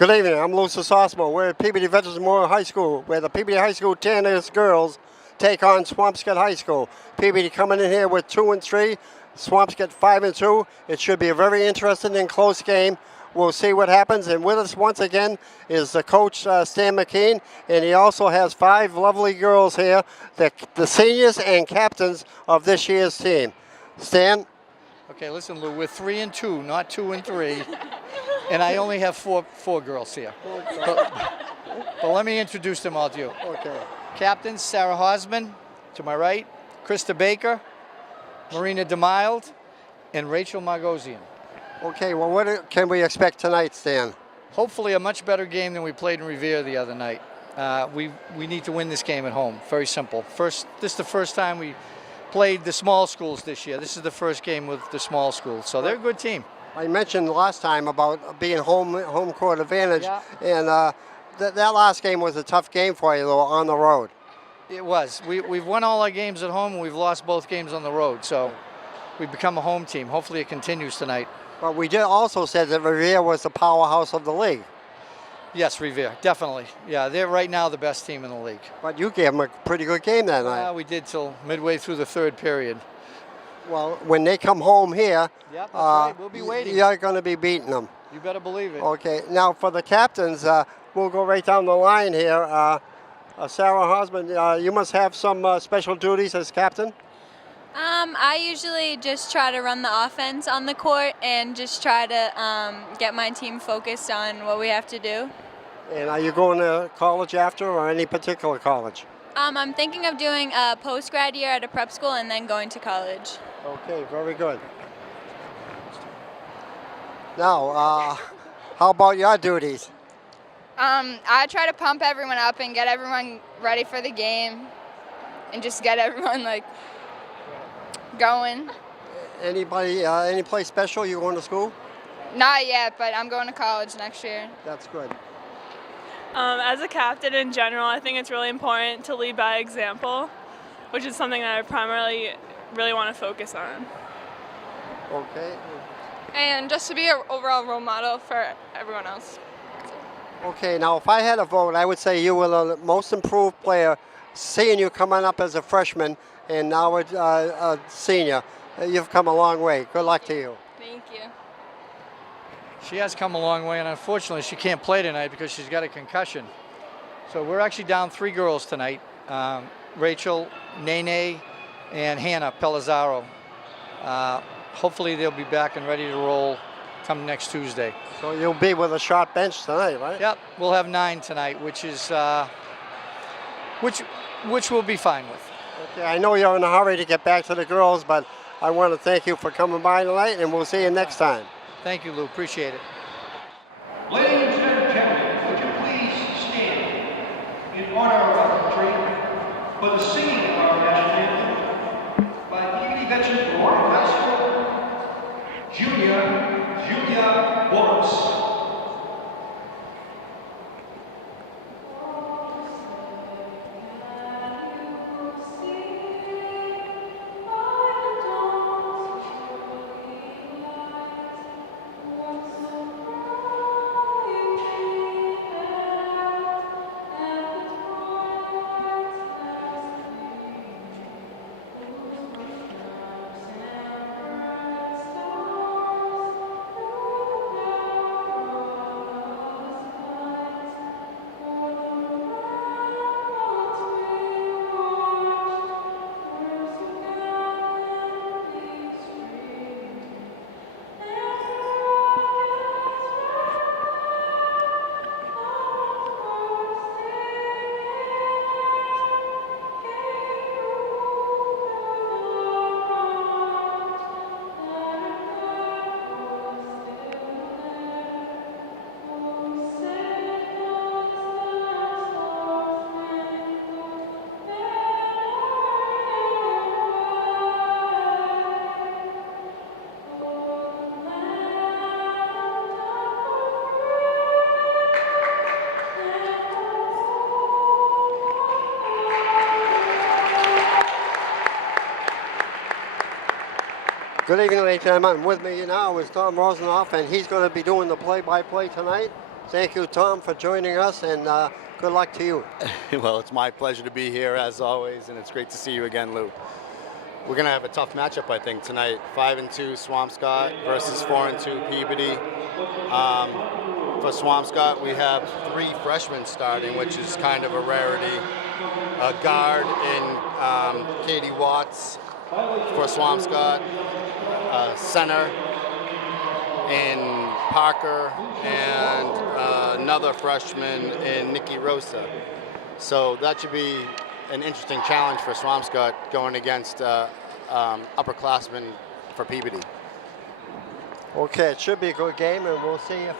Good evening, I'm Lucis Osmo. We're at Peabody Veterans Memorial High School, where the Peabody High School tennis girls take on Swampscott High School. Peabody coming in here with 2-3, Swampscott 5-2. It should be a very interesting and close game. We'll see what happens. And with us once again is the coach, Stan McKean, and he also has 5 lovely girls here, the seniors and captains of this year's team. Stan? Okay, listen, Lou, we're 3-2, not 2-3. And I only have four girls here. But let me introduce them all to you. Okay. Captain Sarah Hosman, to my right, Krista Baker, Marina DeMild, and Rachel Margosian. Okay, well, what can we expect tonight, Stan? Hopefully a much better game than we played in Revere the other night. We need to win this game at home. Very simple. This is the first time we played the small schools this year. This is the first game with the small schools, so they're a good team. I mentioned last time about being home court advantage, Yeah. and that last game was a tough game for you, though, on the road. It was. We've won all our games at home, and we've lost both games on the road, so we've become a home team. Hopefully it continues tonight. But we did also said that Revere was the powerhouse of the league. Yes, Revere, definitely. Yeah, they're right now the best team in the league. But you gave them a pretty good game that night. We did till midway through the third period. Well, when they come home here, Yep, that's right. We'll be waiting. You're going to be beating them. You better believe it. Okay, now for the captains, we'll go right down the line here. Sarah Hosman, you must have some special duties as captain? I usually just try to run the offense on the court and just try to get my team focused on what we have to do. And are you going to college after, or any particular college? I'm thinking of doing a post-grad year at a prep school and then going to college. Okay, very good. Now, how about your duties? I try to pump everyone up and get everyone ready for the game and just get everyone going. Anybody, any place special you going to school? Not yet, but I'm going to college next year. That's good. As a captain in general, I think it's really important to lead by example, which is something that I primarily really want to focus on. Okay. And just to be an overall role model for everyone else. Okay, now if I had a vote, I would say you were the most improved player, seeing you coming up as a freshman and now a senior. You've come a long way. Good luck to you. Thank you. She has come a long way, and unfortunately she can't play tonight because she's got a concussion. So we're actually down 3 girls tonight. Rachel, Nene, and Hannah Pellizzaro. Hopefully they'll be back and ready to roll come next Tuesday. So you'll be with a short bench tonight, right? Yep, we'll have 9 tonight, which is which we'll be fine with. Okay, I know you're in a hurry to get back to the girls, but I want to thank you for coming by tonight, and we'll see you next time. Thank you, Lou. Appreciate it. Ladies and gentlemen, would you please stand in honor of our country for the singing of our national anthem by Peabody Veterans Memorial High School, Julia Boris. Good evening, ladies and gentlemen. With me now is Tom Rosenoff, and he's going to be doing the play-by-play tonight. Thank you, Tom, for joining us, and good luck to you. Well, it's my pleasure to be here as always, and it's great to see you again, Lou. We're going to have a tough matchup, I think, tonight. 5-2 Swampscott versus 4-2 Peabody. For Swampscott, we have 3 freshmen starting, which is kind of a rarity. A guard in Katie Watts for Swampscott, center in Parker, and another freshman in Nikki Rosa. So that should be an interesting challenge for Swampscott going against upperclassmen for Peabody. Okay, it should be a good game, and we'll see if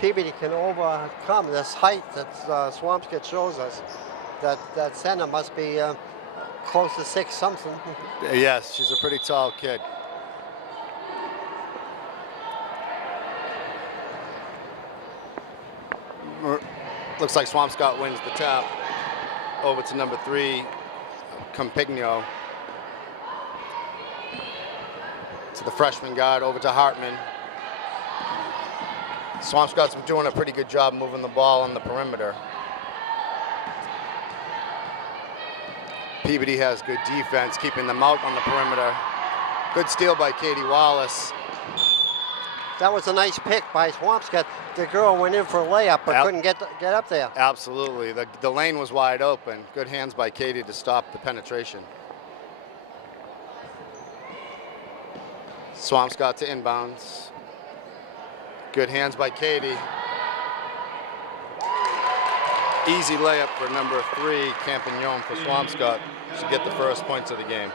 Peabody can overcome this height that Swampscott shows us. That center must be close to 6 something. Yes, she's a pretty tall kid. Looks like Swampscott wins the tap. Over to number 3, Campigno. To the freshman guard, over to Hartman. Swampscott's been doing a pretty good job moving the ball on the perimeter. Peabody has good defense, keeping them out on the perimeter. Good steal by Katie Wallace. That was a nice pick by Swampscott. The girl went in for a layup, but couldn't get up there. Absolutely. The lane was wide open. Good hands by Katie to stop the penetration. Swampscott to inbounds. Good hands by Katie. Easy layup for number 3, Campignon for Swampscott. Should get the first points of the game.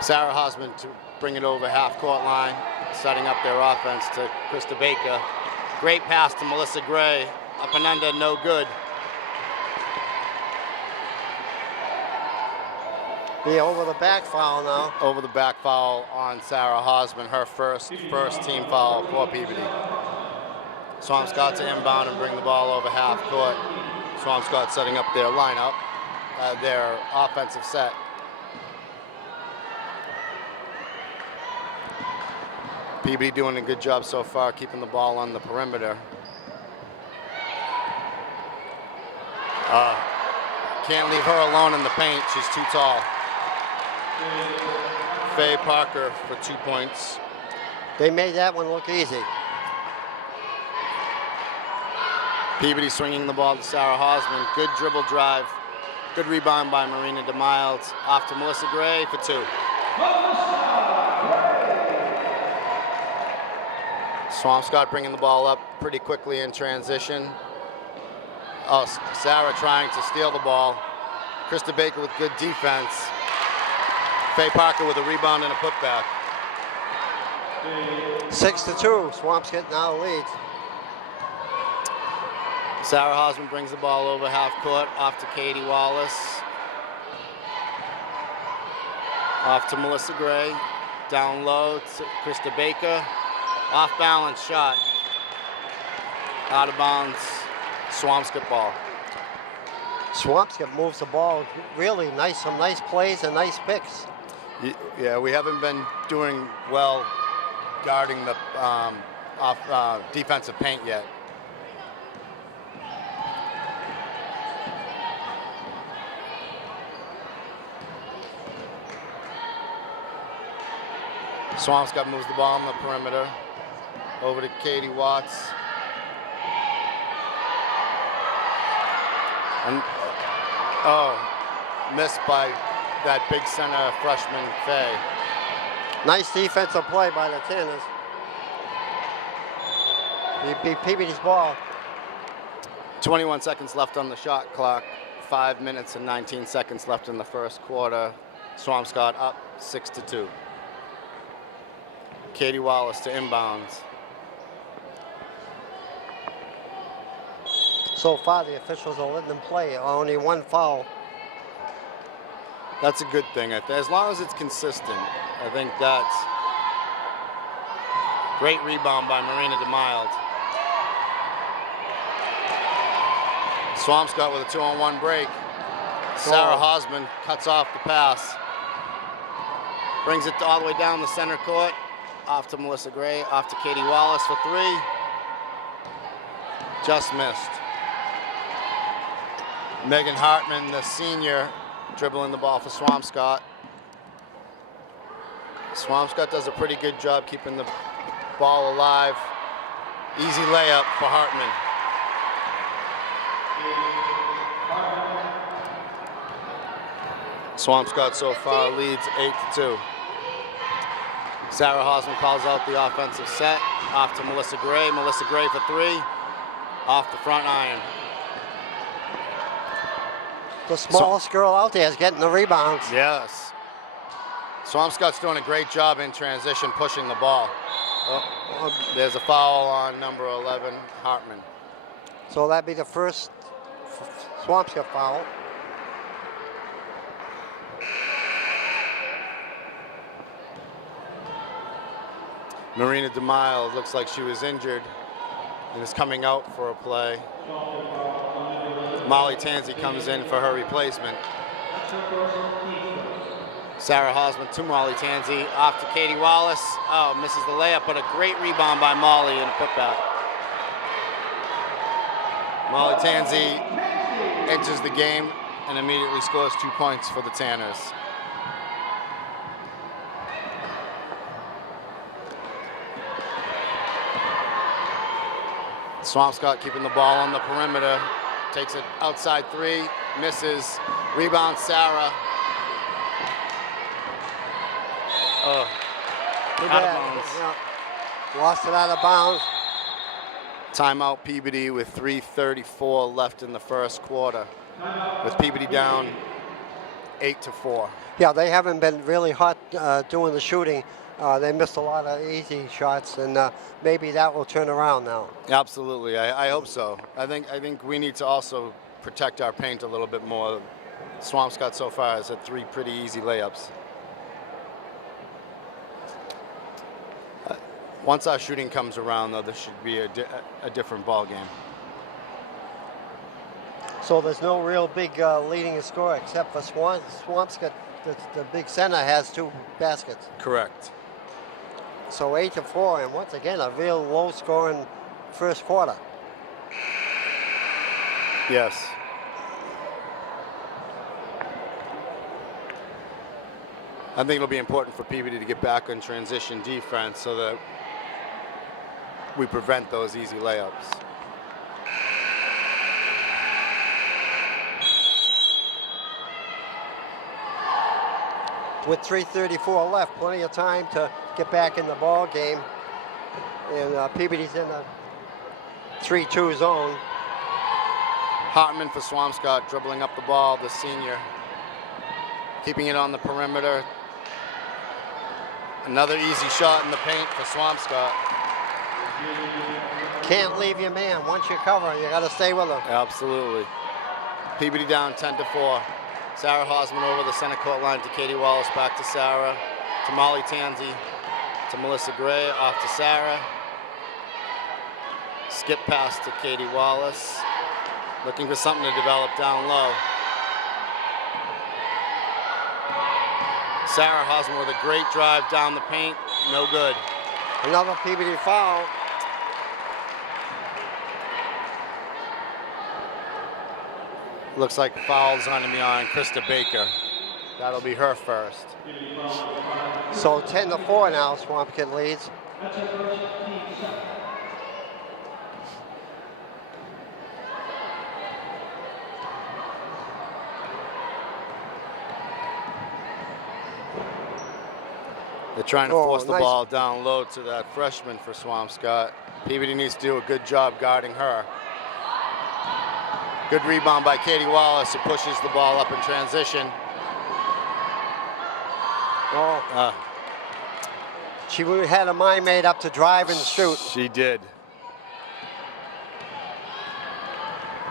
Sarah Hosman to bring it over half-court line, setting up their offense to Krista Baker. Great pass to Melissa Gray. Up and under, no good. Be over the back foul now. Over the back foul on Sarah Hosman, her first team foul for Peabody. Swampscott to inbound and bring the ball over half court. Swampscott setting up their lineup, their offensive set. Peabody doing a good job so far keeping the ball on the perimeter. Can't leave her alone in the paint, she's too tall. Faye Parker for 2 points. They made that one look easy. Peabody swinging the ball to Sarah Hosman. Good dribble drive. Good rebound by Marina DeMiles. Off to Melissa Gray for 2. Swampscott bringing the ball up pretty quickly in transition. Oh, Sarah trying to steal the ball. Krista Baker with good defense. Faye Parker with a rebound and a putback. 6-2, Swampscott now leads. Sarah Hosman brings the ball over half court, off to Katie Wallace. Off to Melissa Gray. Down low to Krista Baker. Off balance shot. Out of bounds. Swampscott ball. Swampscott moves the ball really nice, some nice plays and nice picks. Yeah, we haven't been doing well guarding the defensive paint yet. Swampscott moves the ball on the perimeter. Over to Katie Watts. And, missed by that big center freshman, Faye. Nice defensive play by the Tanners. He beat Peabody's ball. 21 seconds left on the shot clock. 5 minutes and 19 seconds left in the first quarter. Swampscott up 6-2. Katie Wallace to inbounds. So far, the officials are letting them play. Only 1 foul. That's a good thing. As long as it's consistent, I think that's great rebound by Marina DeMiles. Swampscott with a 2-on-1 break. Sarah Hosman cuts off the pass. Brings it all the way down the center court. off to Melissa Gray, off to Katie Wallace for three. Just missed. Megan Hartman, the senior, dribbling the ball for Swampscott. Swampscott does a pretty good job keeping the ball alive. Easy layup for Hartman. Swampscott so far leads 8-2. Sarah Hosman calls out the offensive set. Off to Melissa Gray. Melissa Gray for three. Off the front iron. The smallest girl out there is getting the rebounds. Yes. Swampscott's doing a great job in transition, pushing the ball. Oh, there's a foul on number 11, Hartman. So that'd be the first Swampscott foul. Marina DeMille looks like she was injured and is coming out for a play. Molly Tansey comes in for her replacement. Sarah Hosman to Molly Tansey, off to Katie Wallace. Oh, misses the layup, but a great rebound by Molly and a putback. Molly Tansey enters the game and immediately scores 2 points for the Tanners. Swampscott keeping the ball on the perimeter. Takes it outside three, misses. Rebound, Sarah. Oh, out of bounds. Yeah. Lost it out of bounds. Timeout Peabody with 3:34 left in the first quarter. With Peabody down 8-4. Yeah, they haven't been really hot doing the shooting. They missed a lot of easy shots, and maybe that will turn around now. Absolutely, I hope so. I think we need to also protect our paint a little bit more. Swampscott so far has had 3 pretty easy layups. Once our shooting comes around, though, this should be a different ball game. So there's no real big leading scorer except for Swampscott. The big center has 2 baskets. Correct. So 8-4, and once again, a real low-scoring first quarter. Yes. I think it'll be important for Peabody to get back on transition defense so that we prevent those easy layups. With 3:34 left, plenty of time to get back in the ball game. And Peabody's in a 3-2 zone. Hartman for Swampscott, dribbling up the ball, the senior. Keeping it on the perimeter. Another easy shot in the paint for Swampscott. Can't leave your man. Once you cover, you got to stay with him. Absolutely. Peabody down 10-4. Sarah Hosman over the center court line to Katie Wallace, back to Sarah, to Molly Tansey, to Melissa Gray, off to Sarah. Skip pass to Katie Wallace. Looking for something to develop down low. Sarah Hosman with a great drive down the paint, no good. Another Peabody foul. Looks like the foul's going to be on Krista Baker. That'll be her first. So 10-4 now, Swampscott leads. They're trying to force the ball down low to that freshman for Swampscott. Peabody needs to do a good job guarding her. Good rebound by Katie Wallace, who pushes the ball up in transition. She had a mind made up to drive and shoot. She did.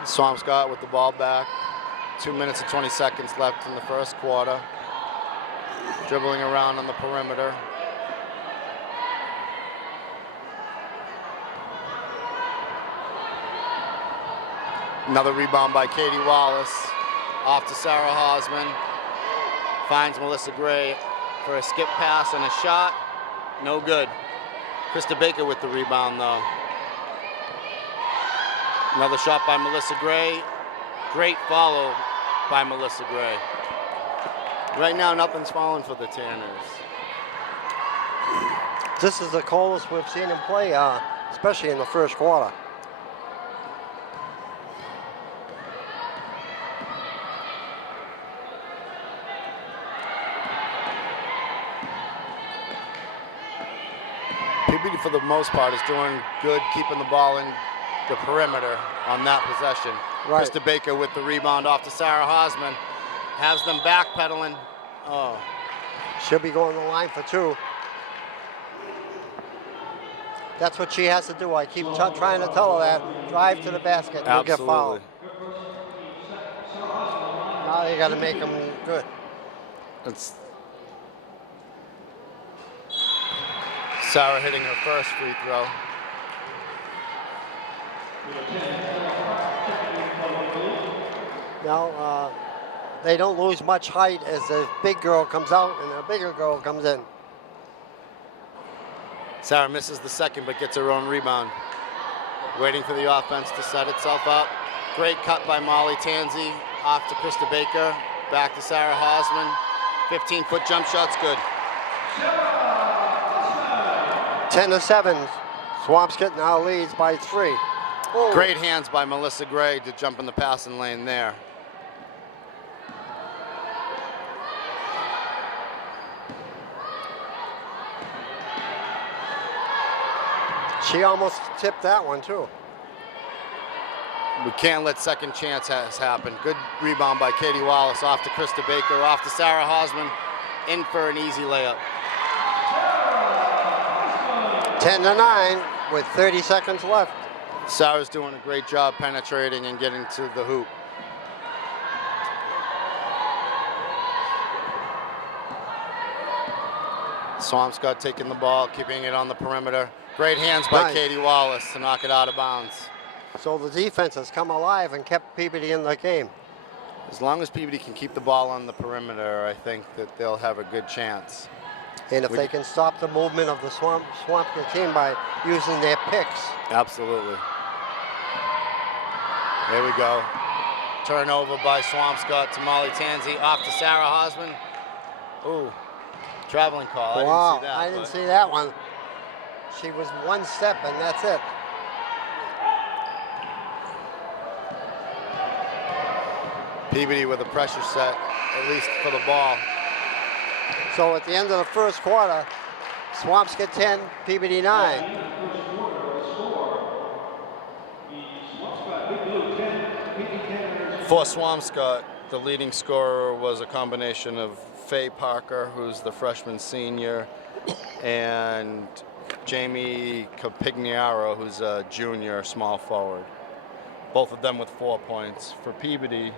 Swampscott with the ball back. 2 minutes and 20 seconds left in the first quarter. Dribbling around on the perimeter. Another rebound by Katie Wallace. Off to Sarah Hosman. Finds Melissa Gray for a skip pass and a shot. no good. Krista Baker with the rebound though. Another shot by Melissa Gray. Great follow by Melissa Gray. Right now, nothing's falling for the Tanners. This is the coldest we've seen him play, especially in the first quarter. Peabody, for the most part, is doing good keeping the ball in the perimeter on that possession. Right. Krista Baker with the rebound off to Sarah Hosman. Has them backpedaling. Oh. She'll be going to the line for 2. That's what she has to do. I keep trying to tell her that. Drive to the basket and get fouled. Now they got to make them good. It's Sarah hitting her first free throw. Now, they don't lose much height as the big girl comes out and the bigger girl comes in. Sarah misses the second but gets her own rebound. Waiting for the offense to set itself up. Great cut by Molly Tansey. Off to Krista Baker. Back to Sarah Hosman. 15-foot jump shot's good. 10-7. Swampscott now leads by 3. Oh. Great hands by Melissa Gray to jump in the passing lane there. She almost tipped that one too. We can't let second chances happen. Good rebound by Katie Wallace. Off to Krista Baker. Off to Sarah Hosman. In for an easy layup. 10-9 with 30 seconds left. Sarah's doing a great job penetrating and getting to the hoop. Swampscott taking the ball, keeping it on the perimeter. Great hands by Nice. Katie Wallace to knock it out of bounds. So the defense has come alive and kept Peabody in the game. As long as Peabody can keep the ball on the perimeter, I think that they'll have a good chance. And if they can stop the movement of the Swampscott team by using their picks. Absolutely. There we go. Turnover by Swampscott to Molly Tansey. Off to Sarah Hosman. Ooh, traveling call. Wow, I didn't see that. see that one. She was one step and that's it. Peabody with a pressure set, at least for the ball. So at the end of the first quarter, Swampscott 10, Peabody 9. For Swampscott, the leading scorer was a combination of Faye Parker, who's the freshman senior, and Jamie Capignaro, who's a junior small forward. Both of them with 4 points. For Peabody,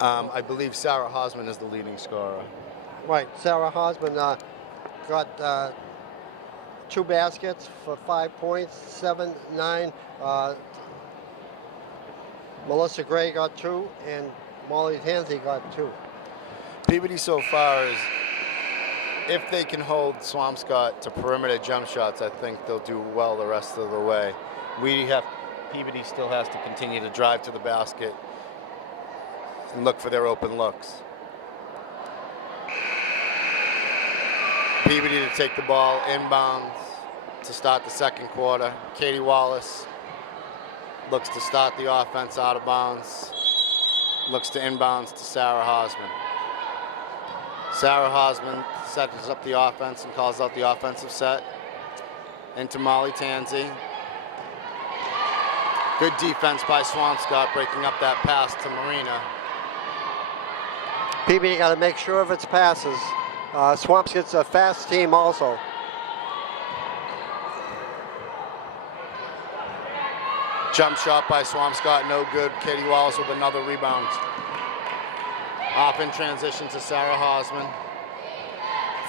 I believe Sarah Hosman is the leading scorer. Right, Sarah Hosman got 2 baskets for 5 points, 7, 9. Melissa Gray got 2, and Molly Tansey got 2. Peabody so far is, if they can hold Swampscott to perimeter jump shots, I think they'll do well the rest of the way. Peabody still has to continue to drive to the basket and look for their open looks. Peabody to take the ball inbounds to start the second quarter. Katie Wallace looks to start the offense out of bounds. Looks to inbounds to Sarah Hosman. Sarah Hosman sets up the offense and calls out the offensive set. Into Molly Tansey. Good defense by Swampscott, breaking up that pass to Marina. Peabody got to make sure of its passes. Swampscott's a fast team also. Jump shot by Swampscott, no good. Katie Wallace with another rebound. Off in transition to Sarah Hosman.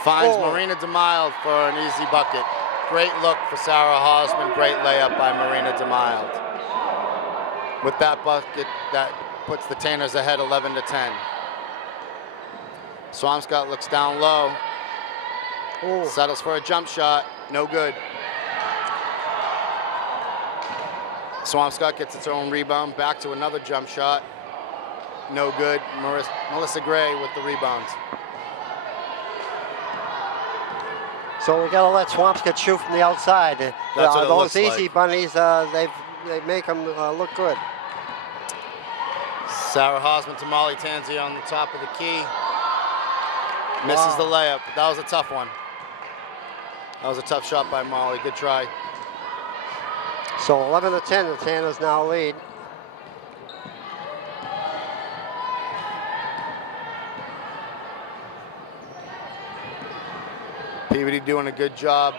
Finds Marina DeMild for an easy bucket. Great look for Sarah Hosman, great layup by Marina DeMild. With that bucket, that puts the Tanners ahead 11-10. Swampscott looks down low. Ooh. Settles for a jump shot. No good. Swampscott gets its own rebound. Back to another jump shot. No good. Melissa Gray with the rebound. So we gotta let Swampscott shoot from the outside. That's what it those looks easy like. bunnies, they make them look good. Sarah Hosman to Molly Tanzi on the top of the key. Misses the layup. But that was a tough one. That was a tough shot by Molly. Good try. So 11-10, the Tanners now lead. Peabody doing a good job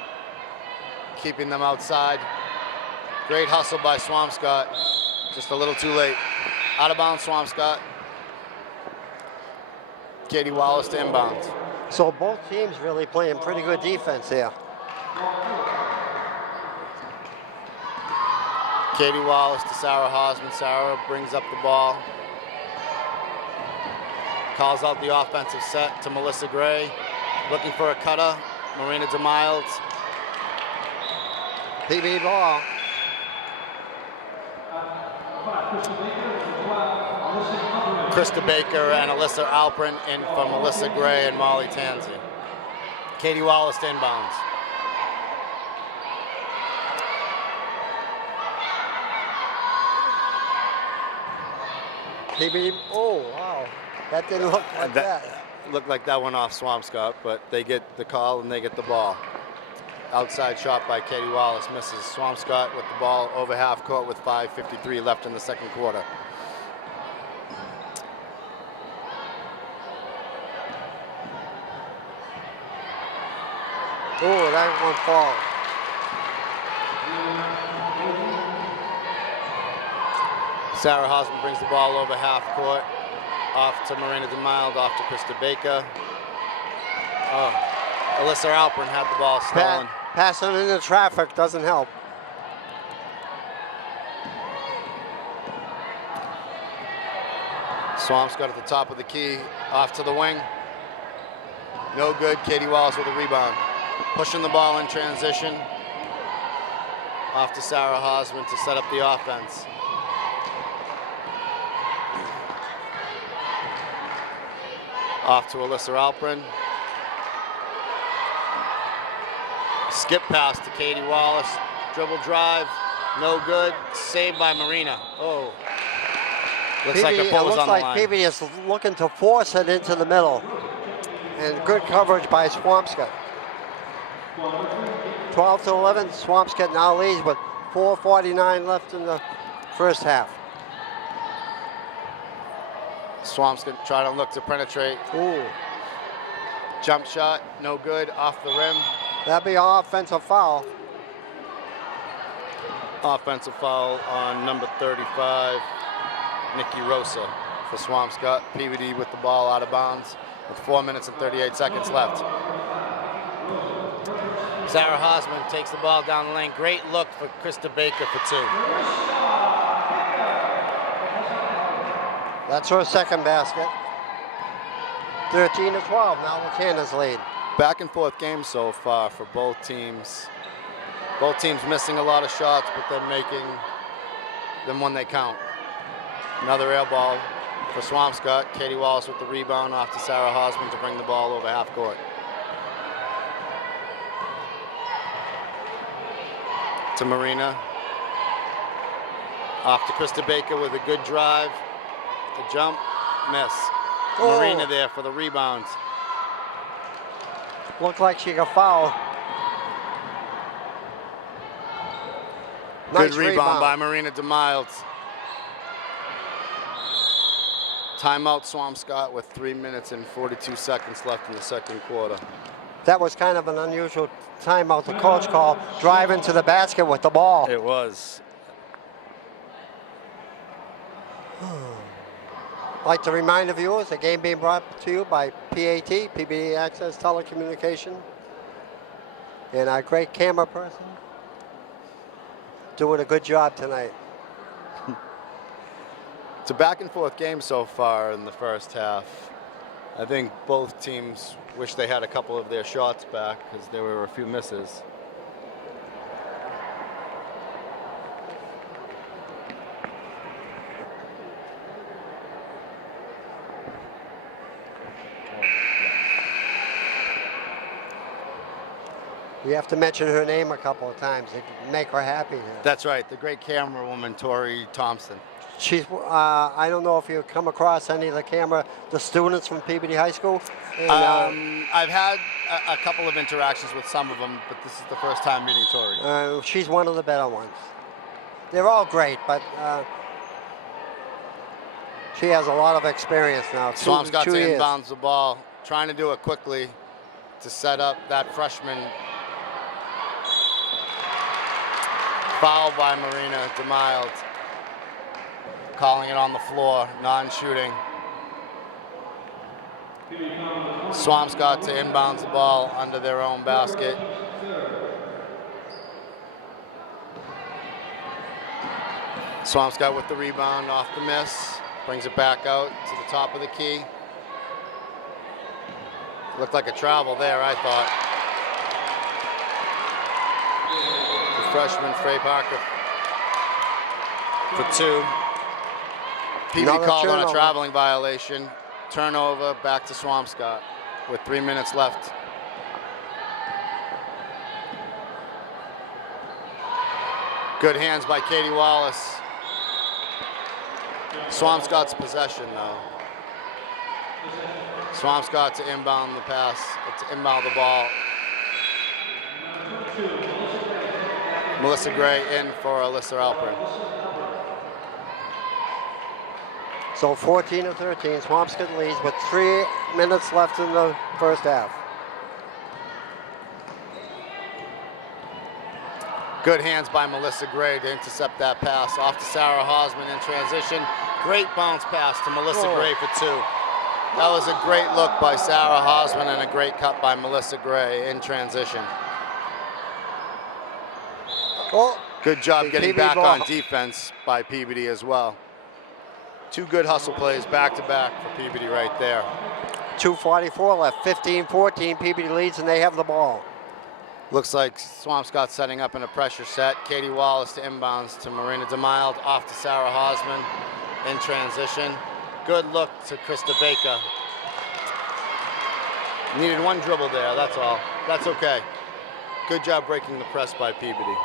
keeping them outside. Great hustle by Swampscott. Just a little too late. Out of bounds, Swampscott. Katie Wallace to inbounds. So both teams really playing pretty good defense here. Katie Wallace to Sarah Hosman. Sarah brings up the ball. Calls out the offensive set to Melissa Gray. Looking for a cutter. Marina DeMiles. PB ball. Krista Baker and Alyssa Alprin in for Melissa Gray and Molly Tanzi. Katie Wallace to inbounds. PB, oh wow, that didn't look like that. Looked like that went off Swampscott, but they get the call and they get the ball. Outside shot by Katie Wallace misses. Swampscott with the ball over half court with 5:53 left in the second quarter. Oh, that one falls. Sarah Hosman brings the ball over half court. Off to Marina DeMild, off to Krista Baker. Oh, Alyssa Alprin had the ball stolen. Passing into traffic doesn't help. Swampscott at the top of the key, off to the wing. No good, Katie Wallace with a rebound. Pushing the ball in transition. Off to Sarah Hosman to set up the offense. Off to Alyssa Alprin. Skip pass to Katie Wallace. Dribble drive, no good. Saved by Marina. Oh. Looks like the pull was on the line. Peabody is looking to force it into the middle. And good coverage by Swampscott. 12-11, Swampscott now leads with 4:49 left in the first half. Swampscott trying to look to penetrate. Ooh, Jump shot, no good, off the rim. that'd be an offensive foul. Offensive foul on number 35, Nikki Rosa for Swampscott. Peabody with the ball out of bounds with 4 minutes and 38 seconds left. Sarah Hosman takes the ball down the lane. Great look for Krista Baker for two. That's her second basket. 13-12, now the Tanners lead. Back and forth game so far for both teams. Both teams missing a lot of shots, but then making them when they count. Another air ball for Swampscott. Katie Wallace with the rebound off to Sarah Hosman to bring the ball over half court. To Marina. Off to Krista Baker with a good drive. The jump, miss. Oh. Marina there for the rebound. Looked like she got fouled. Good Nice rebound by Marina DeMiles. Timeout Swampscott with 3 minutes and 42 seconds left in the second quarter. That was kind of an unusual timeout the coach called, driving to the basket with the ball. It was. I'd like to remind the viewers, the game being brought to you by PAT, Peabody Access Telecommunication, and our great camera person doing a good job tonight. It's a back and forth game so far in the first half. I think both teams wish they had a couple of their shots back because there were a few misses. You have to mention her name a couple of times to make her happy. That's right, the great camera woman, Tori Thompson. She's, I don't know if you come across any of the students from Peabody High School. And, I've had a couple of interactions with some of them, but this is the first time meeting Tori. she's one of the better ones. They're all great, but she has a lot of experience now. Swampscott to 2 years. inbounds the ball, trying to do it quickly to set up that freshman. Foul by Marina DeMild. Calling it on the floor, non-shooting. Swampscott to inbounds the ball under their own basket. Swampscott with the rebound off the miss. Brings it back out to the top of the key. Looked like a travel there, I thought. The freshman, Frey Parker, for 2. Peabody called on a traveling violation. Turnover back to Swampscott with 3 minutes left. Good hands by Katie Wallace. Swampscott's possession though. Swampscott to inbound the pass, to inbound the ball. Melissa Gray in for Alyssa Alpern. So 14-13, Swampscott leads with 3 minutes left in the first half. Good hands by Melissa Gray to intercept that pass. Off to Sarah Hosman in transition. Great bounce pass to Melissa Gray for 2. That was a great look by Sarah Hosman and a great cut by Melissa Gray in transition. Good job getting back on defense by Peabody as well. 2 good hustle plays back-to-back for Peabody right there. 2:44 left, 15-14, Peabody leads and they have the ball. Looks like Swampscott setting up in a pressure set. Katie Wallace to inbounds to Marina DeMild, off to Sarah Hosman in transition. Good look to Krista Baker. Needed 1 dribble there, that's all. That's okay. Good job breaking the press by Peabody.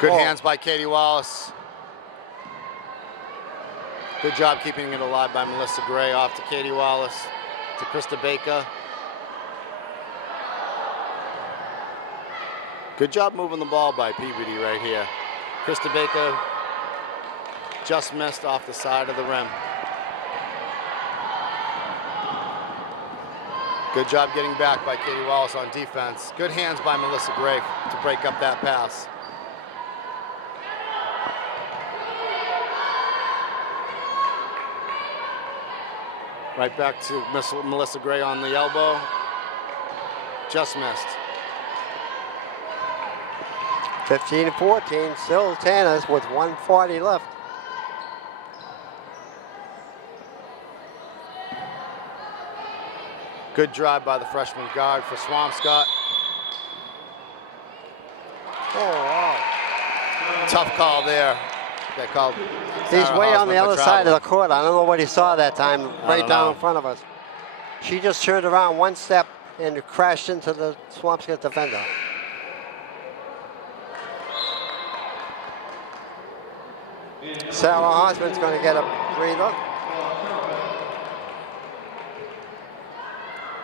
Good hands by Katie Wallace. Good job keeping it alive by Melissa Gray. Off to Katie Wallace, to Krista Baker. Good job moving the ball by Peabody right here. Krista Baker just missed off the side of the rim. Good job getting back by Katie Wallace on defense. Good hands by Melissa Gray to break up that pass. Right back to Melissa Gray on the elbow. Just missed. 15-14, still Tannis with 1:40 left. Good drive by the freshman guard for Swampscott. Oh, wow. Tough call there. They called. He's Sarah way on Hosman the for other side of traveling. the court. I don't know what he saw that time, right down in front of us. She just turned around 1 step and crashed into the Swampscott defender. Sarah Hosman's going to get a breather.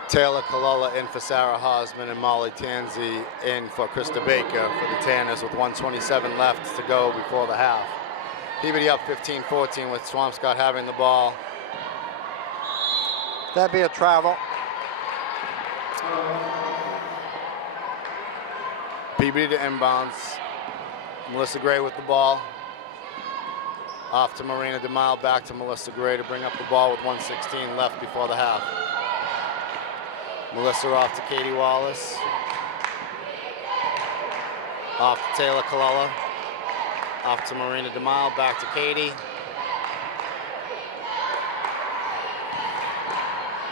Taylor Kalola in for Sarah Hosman and Molly Tanzi in for Krista Baker for the Tanners with 1:27 left to go before the half. Peabody up 15-14 with Swampscott having the ball. That'd be a travel. Peabody to inbounds. Melissa Gray with the ball. Off to Marina DeMille, back to Melissa Gray to bring up the ball with 1:16 left before the half. Melissa off to Katie Wallace. Off to Taylor Colella. Off to Marina DeMille, back to Katie.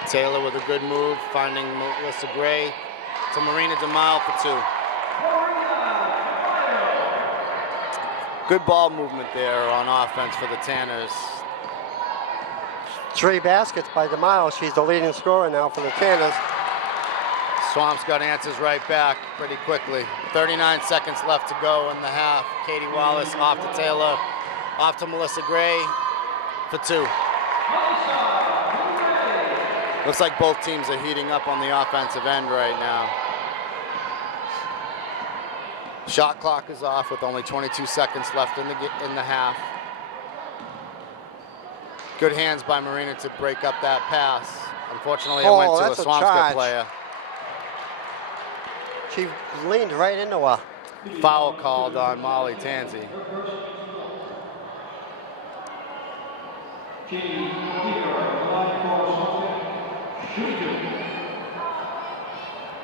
Taylor with a good move, finding Melissa Gray to Marina DeMille for 2. Good ball movement there on offense for the Tanners. 3 baskets by DeMille. She's the leading scorer now for the Tanners. Swampscott answers right back pretty quickly. 39 seconds left to go in the half. Katie Wallace off to Taylor, off to Melissa Gray for 2. Looks like both teams are heating up on the offensive end right now. Shot clock is off with only 22 seconds left in the half. Good hands by Marina to break up that pass. Unfortunately, it went to a Swampscott player. She leaned right into her. Foul called on Molly Tansey.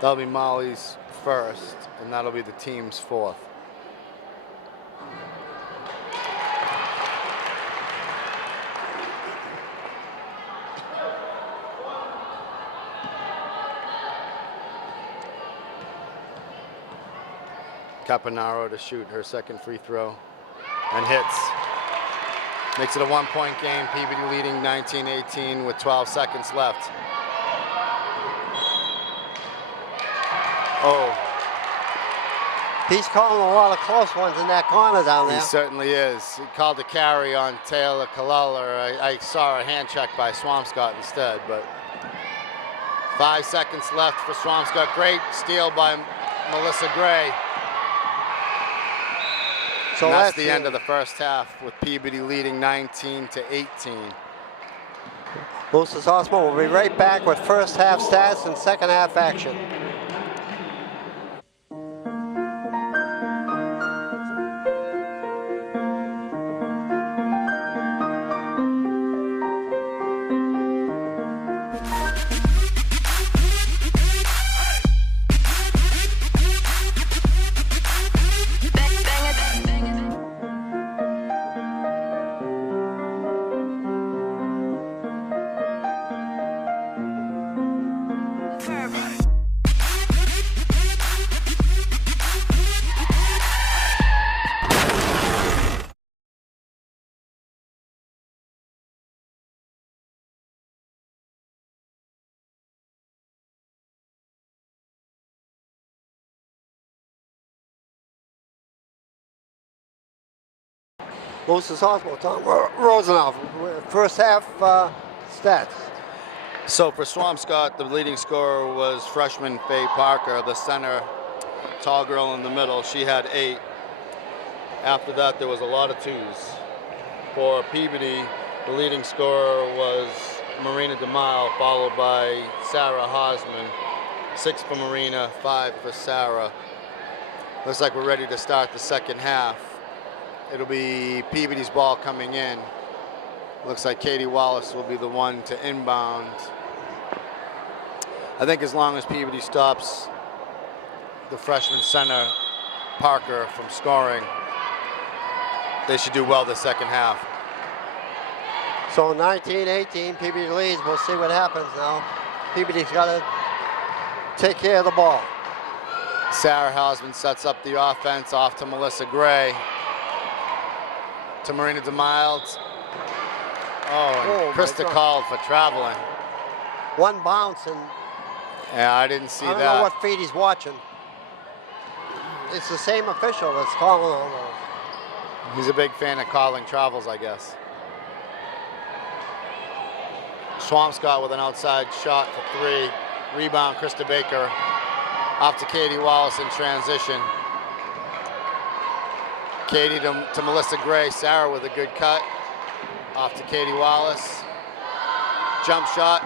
That'll be Molly's first, and that'll be the team's 4th. Caponaro to shoot her second free throw and hits. Makes it a 1-point game. Peabody leading 19-18 with 12 seconds left. Oh. He's calling a lot of close ones in that corner down there. He certainly is. He called a carry on Taylor Colella. I saw a hand check by Swampscott instead, but 5 seconds left for Swampscott. Great steal by Melissa Gray. So and that's the end of the first half with Peabody leading 19-18. Lucis Osmo will be right back with first half stats and second half action. Lucis Osmo, Tom Rosenhoff, first half stats. So for Swampscott, the leading scorer was freshman Faye Parker, the center, tall girl in the middle. She had 8. After that, there was a lot of 2s. For Peabody, the leading scorer was Marina DeMille, followed by Sarah Hosman. 6 for Marina, 5 for Sarah. Looks like we're ready to start the second half. It'll be Peabody's ball coming in. Looks like Katie Wallace will be the one to inbound. I think as long as Peabody stops the freshman center, Parker, from scoring, they should do well the second half. So 19-18, Peabody leads. We'll see what happens now. Peabody's got to take care of the ball. Sarah Hausman sets up the offense off to Melissa Gray. To Marina DeMille. Oh, and Krista called for traveling. One bounce and... Yeah, I didn't see that. I don't know what feed he's watching. It's the same official that's calling all those. He's a big fan of calling travels, I guess. Swampscott with an outside shot for 3. Rebound, Krista Baker. Off to Katie Wallace in transition. Katie to Melissa Gray. Sarah with a good cut. Off to Katie Wallace. Jump shot.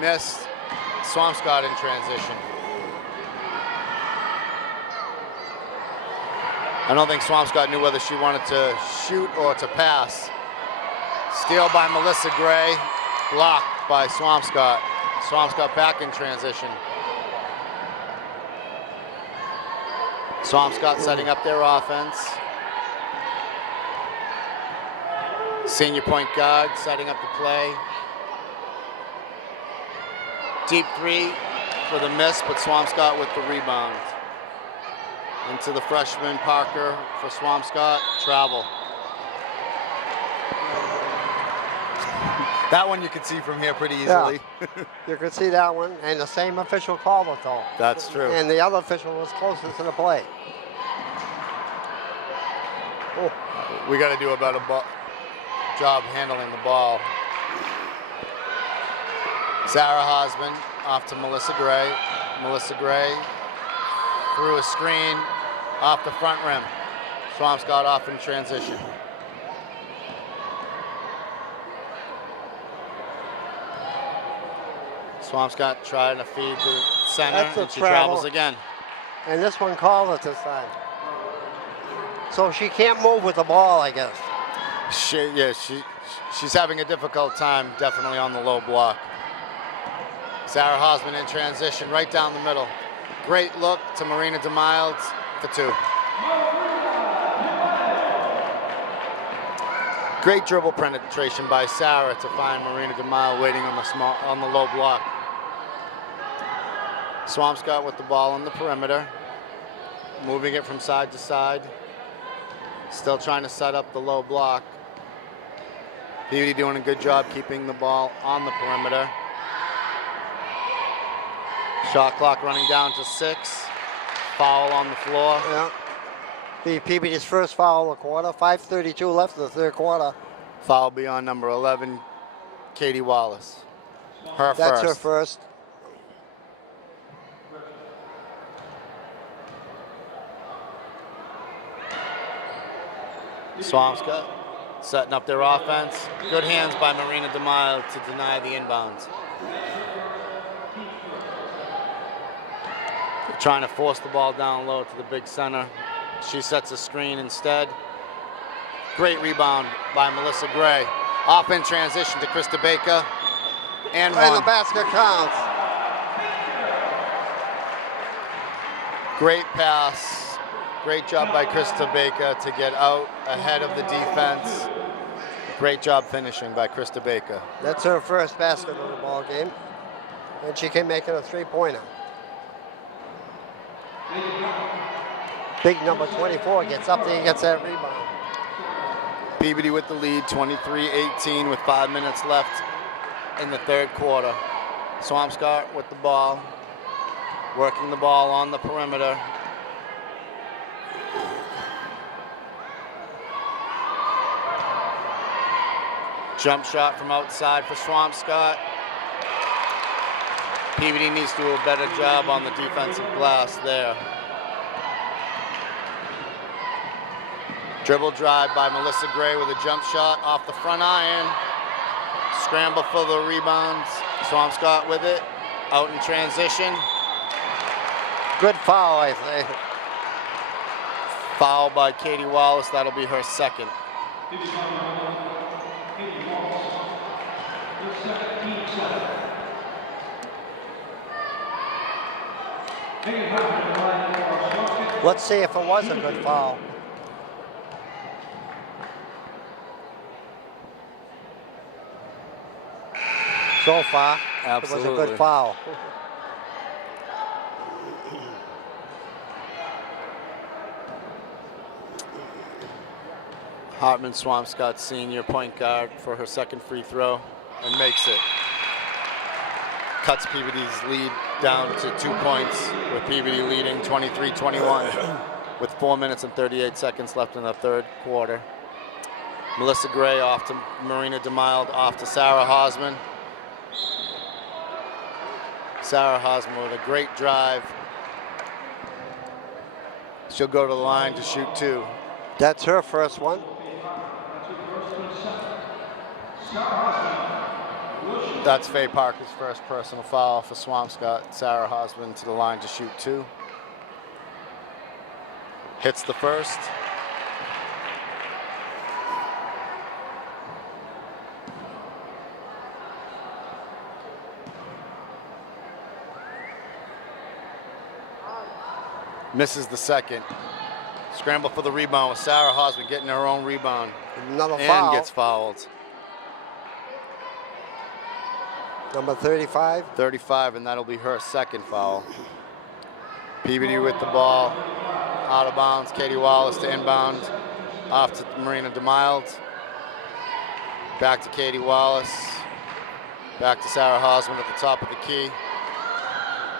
Missed. Swampscott in transition. I don't think Swampscott knew whether she wanted to shoot or to pass. Steal by Melissa Gray. Blocked by Swampscott. Swampscott back in transition. Swampscott setting up their offense. Senior point guard setting up the play. Deep three for the miss, but Swampscott with the rebound. Into the freshman Parker for Swampscott. Travel. That one you could see from here pretty easily. Yeah. You could see that one, and the same official called it though. That's true. And the other official was closest to the play. Oh. We got to do a better job handling the ball. Sarah Hosman off to Melissa Gray. Melissa Gray through a screen off the front rim. Swampscott off in transition. Swampscott trying to feed the center, and she travels again. And this one called it this time. So she can't move with the ball, I guess. She's having a difficult time, definitely on the low block. Sarah Hosman in transition, right down the middle. Great look to Marina DeMilds for two. Great dribble penetration by Sarah to find Marina DeMille waiting on the low block. Swampscott with the ball on the perimeter, moving it from side to side. Still trying to set up the low block. Peabody doing a good job keeping the ball on the perimeter. Shot clock running down to 6. Foul on the floor. Yeah. The Peabody's first foul of the quarter. 5:32 left of the third quarter. Foul be on number 11, Katie Wallace. That's her first. Swampscott setting up their offense. Good hands by Marina DeMille to deny the inbounds. They're trying to force the ball down low to the big center. She sets a screen instead. Great rebound by Melissa Gray. Off in transition to Krista Baker. And one. And the basket counts. Great pass. Great job by Krista Baker to get out ahead of the defense. Great job finishing by Krista Baker. That's her first basket of the ball game. And she can make it a three-pointer. Big number 24 gets up there and gets that rebound. Peabody with the lead, 23-18 with 5 minutes left in the third quarter. Swampscott with the ball, working the ball on the perimeter. Jump shot from outside for Swampscott. Peabody needs to do a better job on the defensive glass there. Dribble drive by Melissa Gray with a jump shot off the front iron. Scramble for the rebounds. Swampscott with it. Out in transition. Good foul, I think. Foul by Katie Wallace. That'll be her second. Let's see if it was a good foul. So far, Absolutely. it was a good foul. Hartman Swampscott, senior point guard, for her second free throw and makes it. Cuts Peabody's lead down to 2 points, with Peabody leading 23-21 with 4 minutes and 38 seconds left in the third quarter. Melissa Gray off to Marina DeMille, off to Sarah Hosman. Sarah Hosman with a great drive. She'll go to the line to shoot 2. That's her first one. That's Faye Parker's first personal foul for Swampscott. Sarah Hosman to the line to shoot 2. Hits the first. Misses the second. Scramble for the rebound with Sarah Hosman getting her own rebound. Another And foul. gets fouled. Number 35. 35, and that'll be her second foul. Peabody with the ball. Out of bounds. Katie Wallace to inbound. Off to Marina DeMild. Back to Katie Wallace. Back to Sarah Hosman at the top of the key.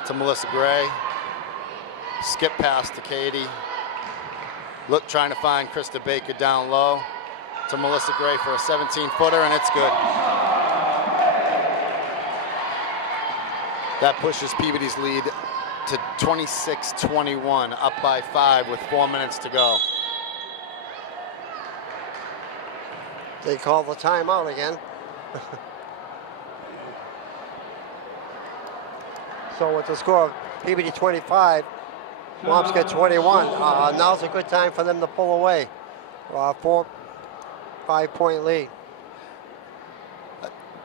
To Melissa Gray. Skip pass to Katie. Look, trying to find Krista Baker down low. To Melissa Gray for a 17-footer, and it's good. That pushes Peabody's lead to 26-21, up by 5 with 4 minutes to go. They call the timeout again. So with the score, Peabody 25, Swampscott 21. Now's a good time for them to pull away. 5-point lead.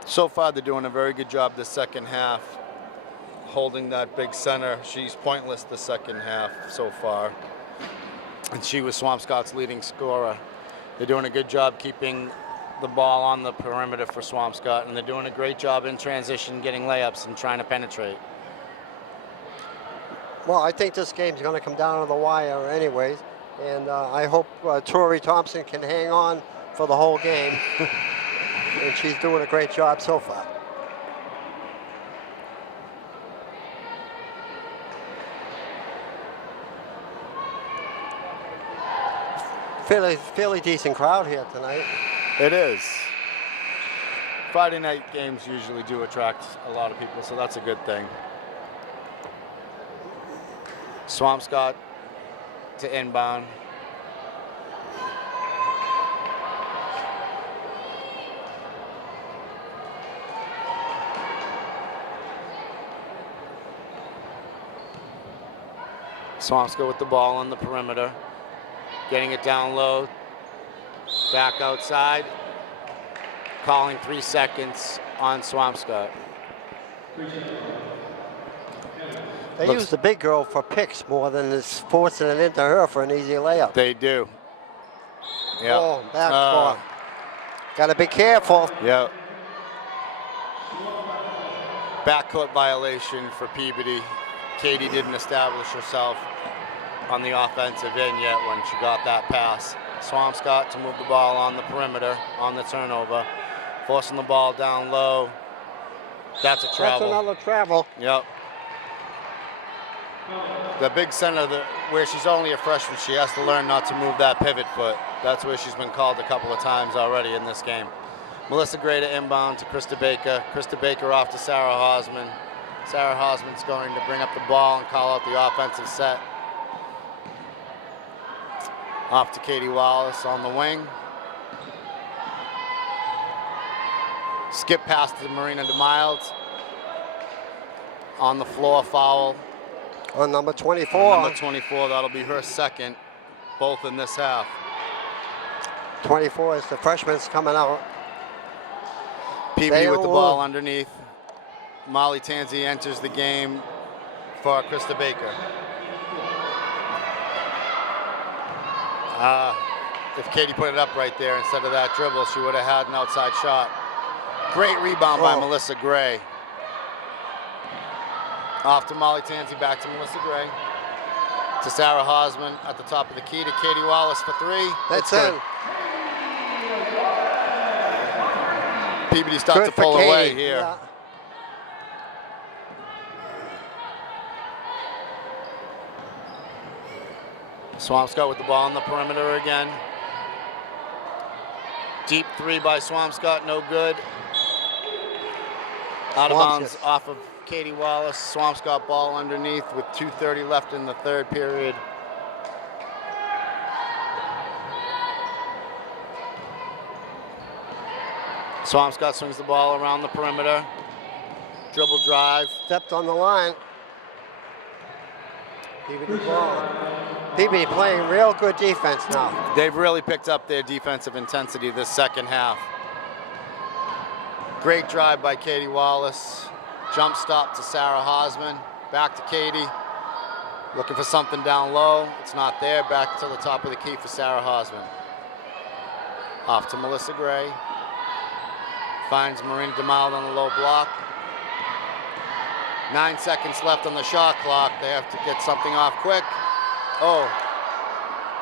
So far, they're doing a very good job this second half, holding that big center. She's pointless the second half so far. And she was Swampscott's leading scorer. They're doing a good job keeping the ball on the perimeter for Swampscott, and they're doing a great job in transition, getting layups and trying to penetrate. Well, I think this game's going to come down to the wire anyways. And I hope Tori Thompson can hang on for the whole game. And she's doing a great job so far. Fairly decent crowd here tonight. It is. Friday night games usually do attract a lot of people, so that's a good thing. Swampscott to inbound. Swampscott with the ball on the perimeter. Getting it down low. Back outside. Calling 3 seconds on Swampscott. They use the big girl for picks more than is forcing it into her for an easy layup. They do. Yep. Oh, backcourt. Got to be careful. Yep. Backcourt violation for Peabody. Katie didn't establish herself on the offensive end yet when she got that pass. Swampscott to move the ball on the perimeter on the turnover. Forcing the ball down low. That's a travel. That's another travel. Yep. The big center, where she's only a freshman, she has to learn not to move that pivot foot. That's where she's been called a couple of times already in this game. Melissa Gray to inbound to Krista Baker. Krista Baker off to Sarah Hosman. Sarah Hosman's going to bring up the ball and call out the offensive set. Off to Katie Wallace on the wing. Skip pass to Marina DeMild. On the floor, foul. On number 24. Number 24, that'll be her second, both in this half. 24 is the freshman's coming out. Peabody with the ball underneath. Molly Tanzi enters the game for Krista Baker. If Katie put it up right there instead of that dribble, she would have had an outside shot. Great rebound by Melissa Gray. Off to Molly Tanzi, back to Melissa Gray. To Sarah Hosman at the top of the key to Katie Wallace for 3. That's it. Peabody starts to pull away here. Yeah. Swampscott with the ball on the perimeter again. Deep 3 by Swampscott, no good. Out of bounds off of Katie Wallace. Swampscott ball underneath with 2:30 left in the third period. Swampscott swings the ball around the perimeter. Dribble drive. Stepped on the line. Peabody ball. Peabody playing real good defense now. They've really picked up their defensive intensity this second half. Great drive by Katie Wallace. Jump stop to Sarah Hosman. Back to Katie. Looking for something down low. It's not there. Back to the top of the key for Sarah Hosman. Off to Melissa Gray. Finds Marina DeMild on the low block. 9 seconds left on the shot clock. They have to get something off quick. Oh,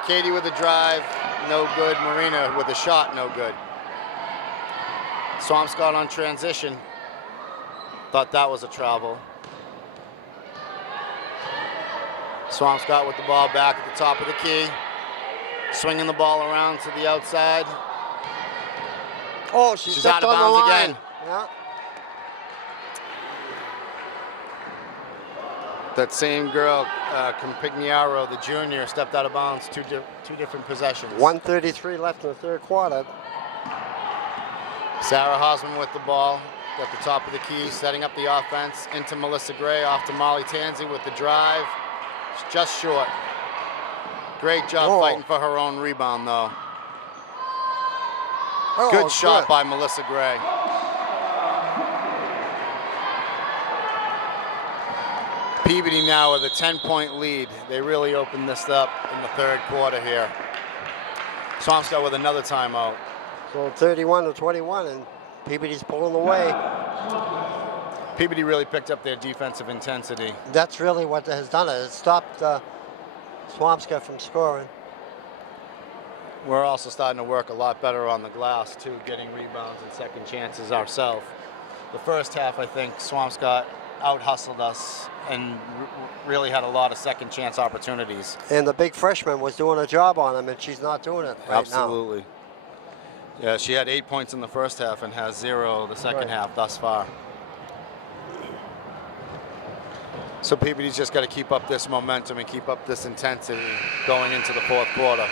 Katie with a drive, no good. Marina with a shot, no good. Swampscott on transition. Thought that was a travel. Swampscott with the ball back at the top of the key. Swinging the ball around to the outside. Oh, She's stepped out of on the bounds line. again. Yeah. That same girl, Campignaro, the junior, stepped out of bounds. Two different possessions. 1:33 left in the third quarter. Sarah Hosman with the ball at the top of the key, setting up the offense into Melissa Gray, off to Molly Tanzi with the drive. It's just short. Great job fighting for her own rebound, though. Oh, Good shot by Melissa Gray. Peabody now with a 10-point lead. They really opened this up in the third quarter here. Swampscott with another timeout. So 31-21, and Peabody's pulling away. Peabody really picked up their defensive intensity. That's really what has done it. It stopped Swampscott from scoring. We're also starting to work a lot better on the glass, too, getting rebounds and second chances ourselves. The first half, I think, Swampscott out-hustled us and really had a lot of second chance opportunities. And the big freshman was doing a job on him, and she's not doing it right Absolutely. Yeah, she had 8 points in the first half and has 0 the second half thus far. So Peabody's just got to keep up this momentum and keep up this intensity going into the fourth quarter.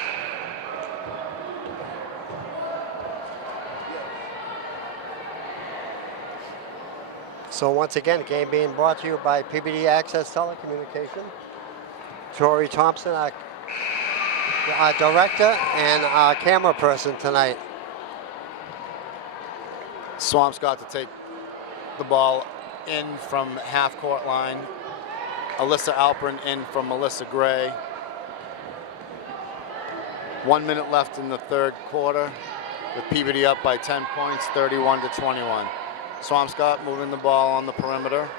So once again, game being brought to you by Peabody Access Telecommunication. Tori Thompson, our director and our camera person tonight. Swampscott to take the ball in from half-court line. Alyssa Alperin in from Melissa Gray. 1 minute left in the third quarter with Peabody up by 10 points, 31-21. Swampscott moving the ball on the perimeter.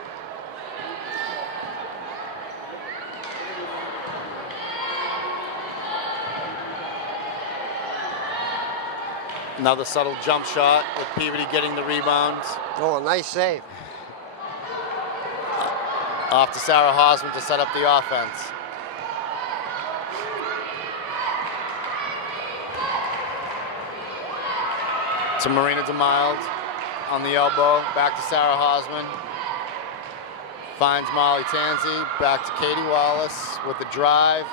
Another subtle jump shot with Peabody getting the rebound. Oh, a nice save. Off to Sarah Hosman to set up the offense. To Marina DeMild on the elbow. Back to Sarah Hosman. Finds Molly Tanzi. Back to Katie Wallace with the drive.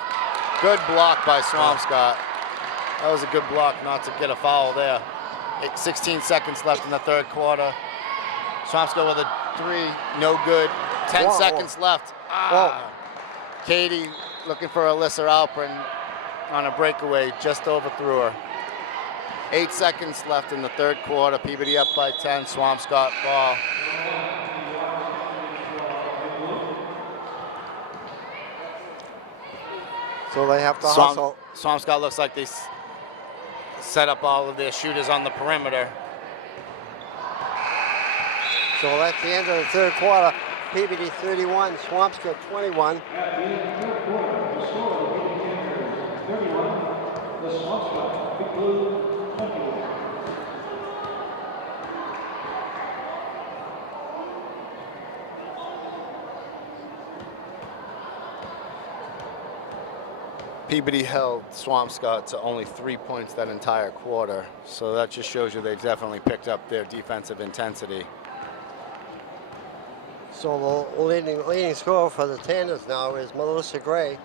Good block by Swampscott. That was a good block not to get a foul there. 16 seconds left in the third quarter. Swampscott with a three, no good. 10 seconds left. Katie looking for Alyssa Alperin on a breakaway, just overthrew her. 8 seconds left in the third quarter. Peabody up by 10, Swampscott ball. So they have to hustle. Swampscott looks like they set up all of their shooters on the perimeter. So that's the end of the third quarter. Peabody 31, Swampscott 21. Peabody held Swampscott to only 3 points that entire quarter. So that just shows you they've definitely picked up their defensive intensity. So the leading scorer for the Tanners now is Melissa Gray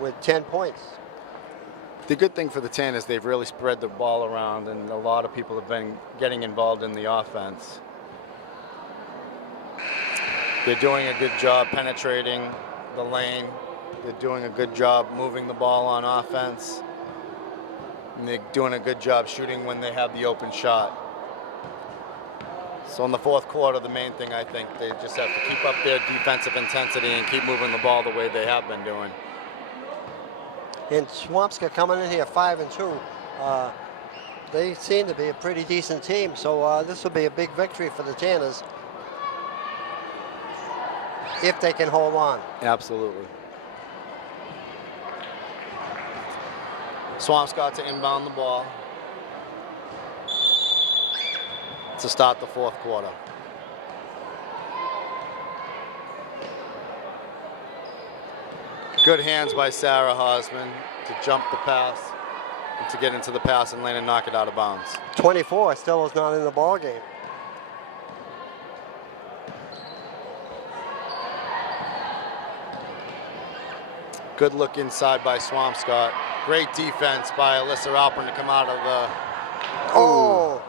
with 10 points. The good thing for the Tan is they've really spread the ball around, and a lot of people have been getting involved in the offense. They're doing a good job penetrating the lane. They're doing a good job moving the ball on offense. And they're doing a good job shooting when they have the open shot. So in the fourth quarter, the main thing, I think, they just have to keep up their defensive intensity and keep moving the ball the way they have been doing. And Swampscott coming in here 5-2. They seem to be a pretty decent team, so this will be a big victory for the Tanners if they can hold on. Absolutely. Swampscott to inbound the ball to start the fourth quarter. Good hands by Sarah Hosman to jump the pass and to get into the passing lane and knock it out of bounds. 24 still is not in the ball game. Good look inside by Swampscott. Great defense by Alyssa Alpern to come out of the... Oh!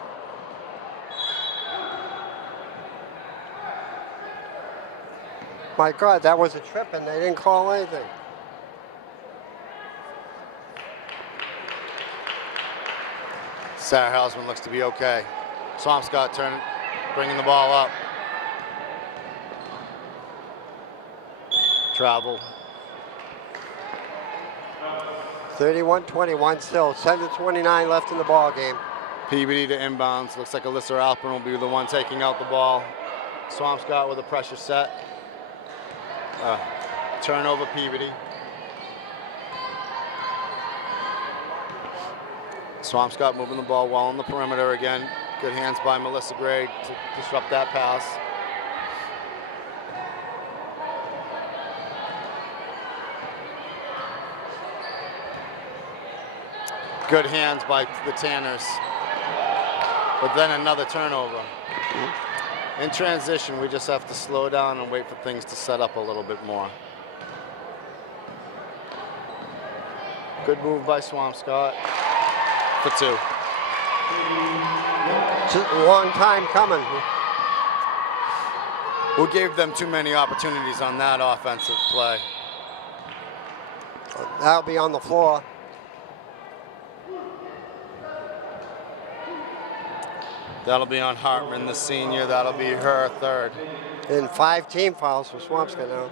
My God, that was a trip and they didn't call anything. Sarah Hosman looks to be okay. Swampscott bringing the ball up. Travel. 31-21 still, 7:29 left in the ball game. Peabody to inbounds. Looks like Alyssa Alpern will be the one taking out the ball. Swampscott with a pressure set. Turnover Peabody. Swampscott moving the ball well on the perimeter again. Good hands by Melissa Gray to disrupt that pass. Good hands by the Tanners. But then another turnover. In transition, we just have to slow down and wait for things to set up a little bit more. Good move by Swampscott for two. It's a long time coming. Who gave them too many opportunities on that offensive play? That'll be on the floor. That'll be on Hartman, the senior. That'll be her third. And 5 team fouls for Swampscott now.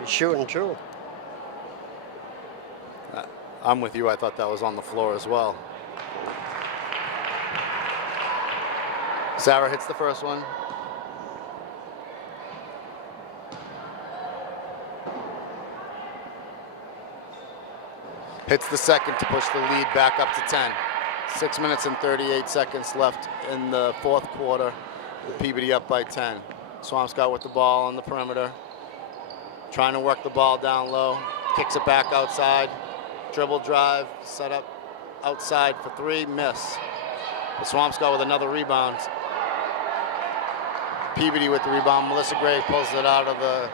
She's shooting too. I'm with you. I thought that was on the floor as well. Sarah hits the first one. Hits the second to push the lead back up to 10. 6 minutes and 38 seconds left in the fourth quarter. With Peabody up by 10. Swampscott with the ball on the perimeter. Trying to work the ball down low. Kicks it back outside. Dribble drive, set up outside for 3, miss. But Swampscott with another rebound. Peabody with the rebound. Melissa Gray pulls it out of the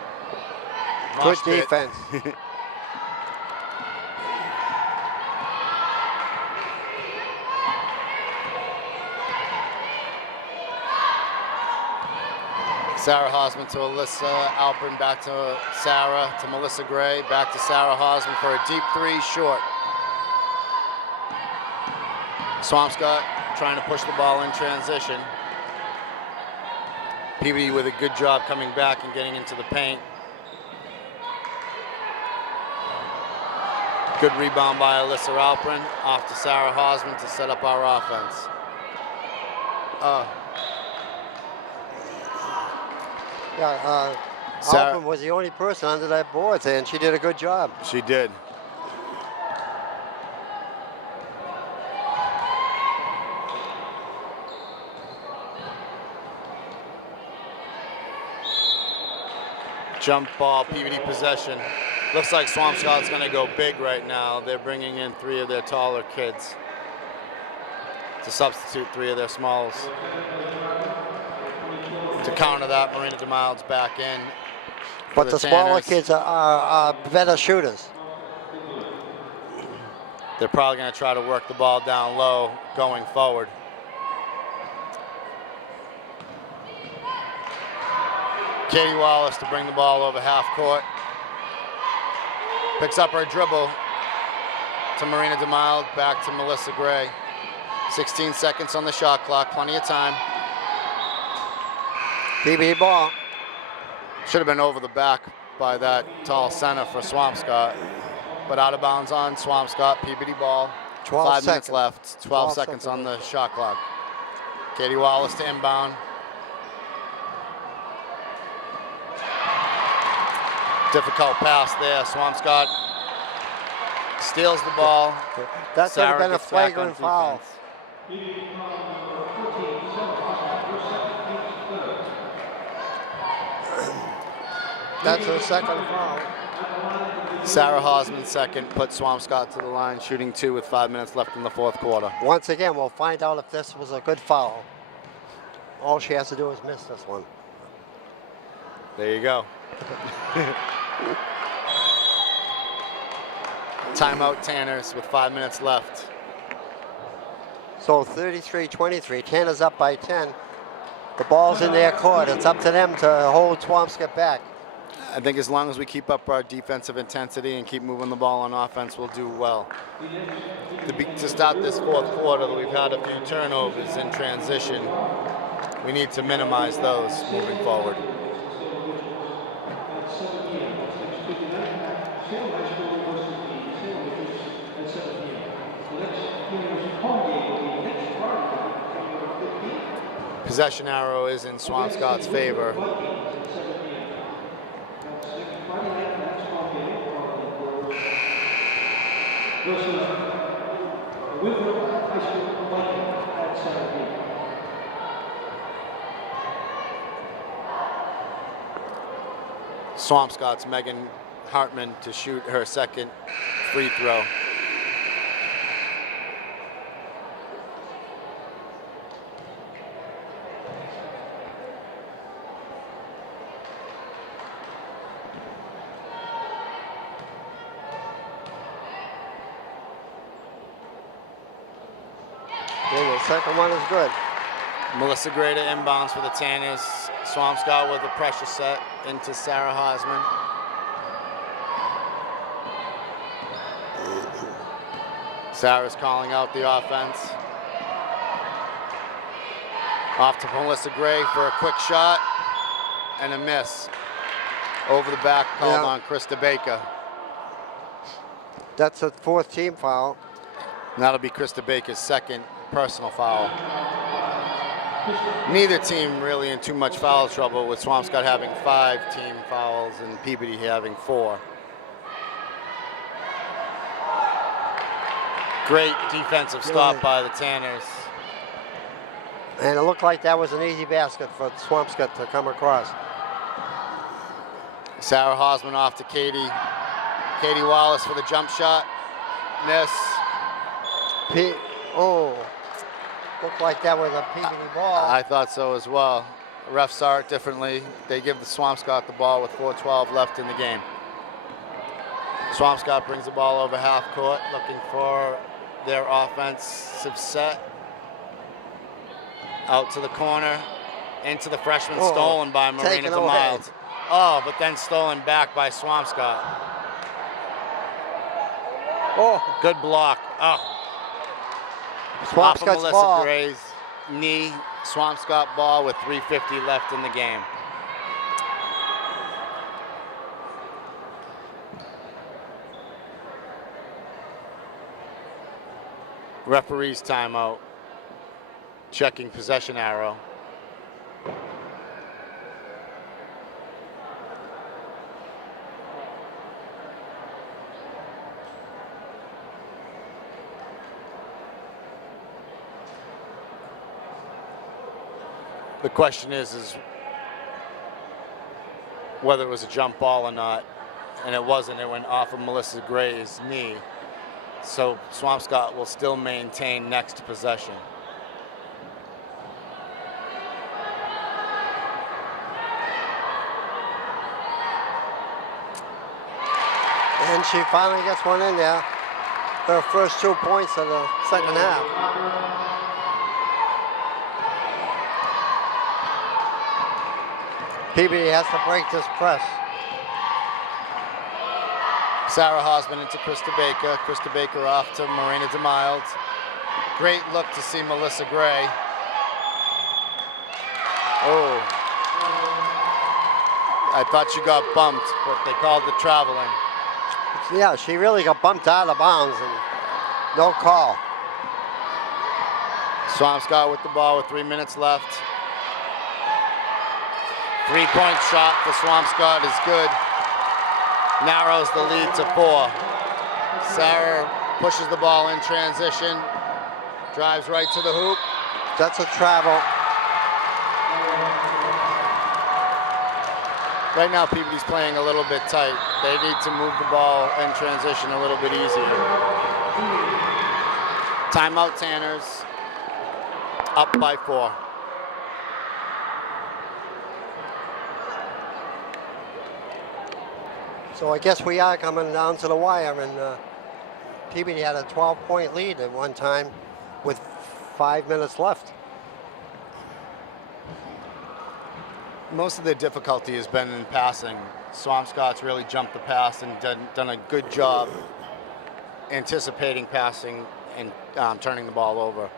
Good mosh pit. defense. Sarah Hosman to Alyssa Alpern, back to Sarah, to Melissa Gray, back to Sarah Hosman for a deep 3, short. Swampscott trying to push the ball in transition. Peabody with a good job coming back and getting into the paint. Good rebound by Alyssa Alpern, off to Sarah Hosman to set up our offense. Yeah, Sarah- Alpern was the only person under that board, and she did a good job. She did. Jump ball, Peabody possession. Looks like Swampscott's going to go big right now. They're bringing in 3 of their taller kids to substitute 3 of their smalls. To counter that, Marina DeMild's back in. But the smaller Tanners. kids are better shooters. They're probably going to try to work the ball down low going forward. Katie Wallace to bring the ball over half court. Picks up her dribble to Marina DeMild, back to Melissa Gray. 16 seconds on the shot clock, plenty of time. Peabody ball. Should have been over the back by that tall center for Swampscott. But out of bounds on Swampscott, Peabody ball. 12 5 minutes seconds. left, 12 seconds on the shot clock. Katie Wallace to inbound. Difficult pass there. Swampscott steals the ball. That could have Sarah been a gets back on flagrant foul. defense. That's her second foul. Sarah Hosman second, put Swampscott to the line, shooting 2 with 5 minutes left in the fourth quarter. Once again, we'll find out if this was a good foul. All she has to do is miss this one. There you go. Timeout Tanners with 5 minutes left. So 33-23, Tanner's up by 10. The ball's in their court. It's up to them to hold Swampscott back. I think as long as we keep up our defensive intensity and keep moving the ball on offense, we'll do well. To start this fourth quarter, we've had a few turnovers in transition. We need to minimize those moving forward. Possession arrow is in Swampscott's favor. Swampscott's Megan Hartman to shoot her second free throw. And the second one is good. Melissa Gray to inbounds for the Tanners. Swampscott with a pressure set into Sarah Hosman. Sarah's calling out the offense. Off to Melissa Gray for a quick shot and a miss. Over the back, called on Krista Baker. That's a fourth team foul. And that'll be Krista Baker's second personal foul. Neither team really in too much foul trouble, with Swampscott having 5 team fouls and Peabody having 4. Great defensive stop by the Tanners. And it looked like that was an easy basket for Swampscott to come across. Sarah Hosman off to Katie. Katie Wallace for the jump shot. Miss. Looked like that was a Peabody ball. I thought so as well. Refs saw it differently. They give the Swampscott the ball with 4:12 left in the game. Swampscott brings the ball over half court, looking for their offensive set. Out to the corner, into the freshman, stolen by Marina DeMiles. Oh, but then stolen back by Swampscott. Oh, good block. Oh. Swampscott's Melissa ball. Gray's knee. Swampscott ball with 3:50 left in the game. Referee's timeout. Checking possession arrow. The question is whether it was a jump ball or not, and it wasn't. It went off of Melissa Gray's knee. So Swampscott will still maintain next possession. And she finally gets one in there. Her first 2 points of the second half. Peabody has to break this press. Sarah Hosman into Krista Baker. Krista Baker off to Marina DeMiles. Great look to see Melissa Gray. Oh. I thought she got bumped, but they called it traveling. Yeah, she really got bumped out of bounds and no call. Swampscott with the ball with 3 minutes left. 3-point shot for Swampscott is good. Narrows the lead to 4. Sarah pushes the ball in transition. Drives right to the hoop. That's a travel. Right now, Peabody's playing a little bit tight. They need to move the ball in transition a little bit easier. Timeout, Tanners. Up by 4. So I guess we are coming down to the wire, and Peabody had a 12-point lead at one time with 5 minutes left. Most of the difficulty has been in passing. Swampscott's really jumped the pass and done a good job anticipating passing and turning the ball over.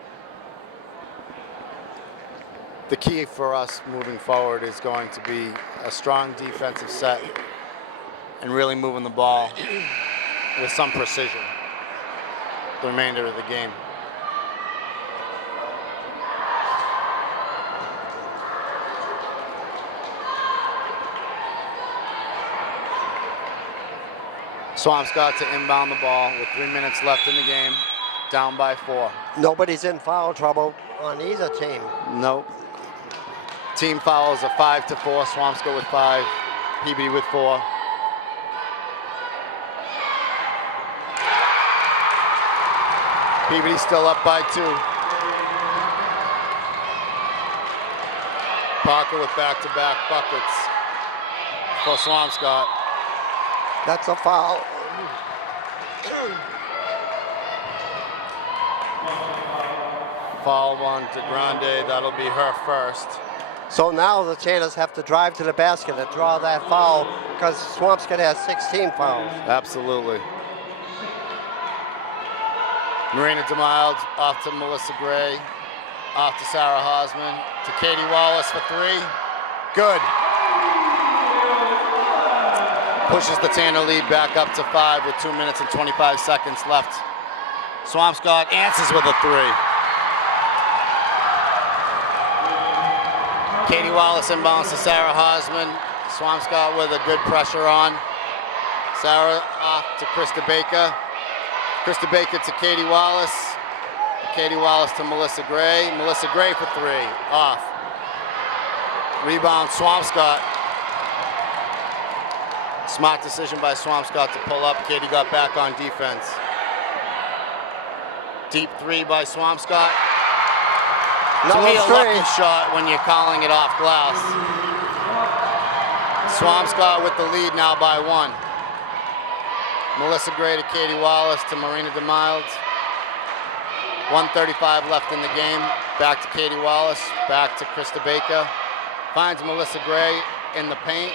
The key for us moving forward is going to be a strong defensive set and really moving the ball with some precision the remainder of the game. Swampscott to inbound the ball with 3 minutes left in the game, down by 4. Nobody's in foul trouble on either team. Nope. Team fouls are 5 to 4. Swampscott with 5, Peabody with 4. Peabody still up by 2. Parker with back-to-back buckets for Swampscott. That's a foul. Foul on DeGrande, that'll be her first. So now the Tanners have to drive to the basket and draw that foul because Swampscott has 16 fouls. Absolutely. Marina DeMild off to Melissa Gray, off to Sarah Hosman, to Katie Wallace for 3. Good. Pushes the Tanner lead back up to 5 with 2 minutes and 25 seconds left. Swampscott answers with a 3. Katie Wallace inbounds to Sarah Hosman. Swampscott with a good pressure on. Sarah off to Krista Baker. Krista Baker to Katie Wallace. Katie Wallace to Melissa Gray. Melissa Gray for 3, off. Rebound, Swampscott. Smart decision by Swampscott to pull up. Katie got back on defense. Deep 3 by Swampscott. To me, a lucky shot when you're calling it off glass. Swampscott with the lead now by 1. Melissa Gray to Katie Wallace to Marina DeMild. 1:35 left in the game. Back to Katie Wallace. Back to Krista Baker. Finds Melissa Gray in the paint.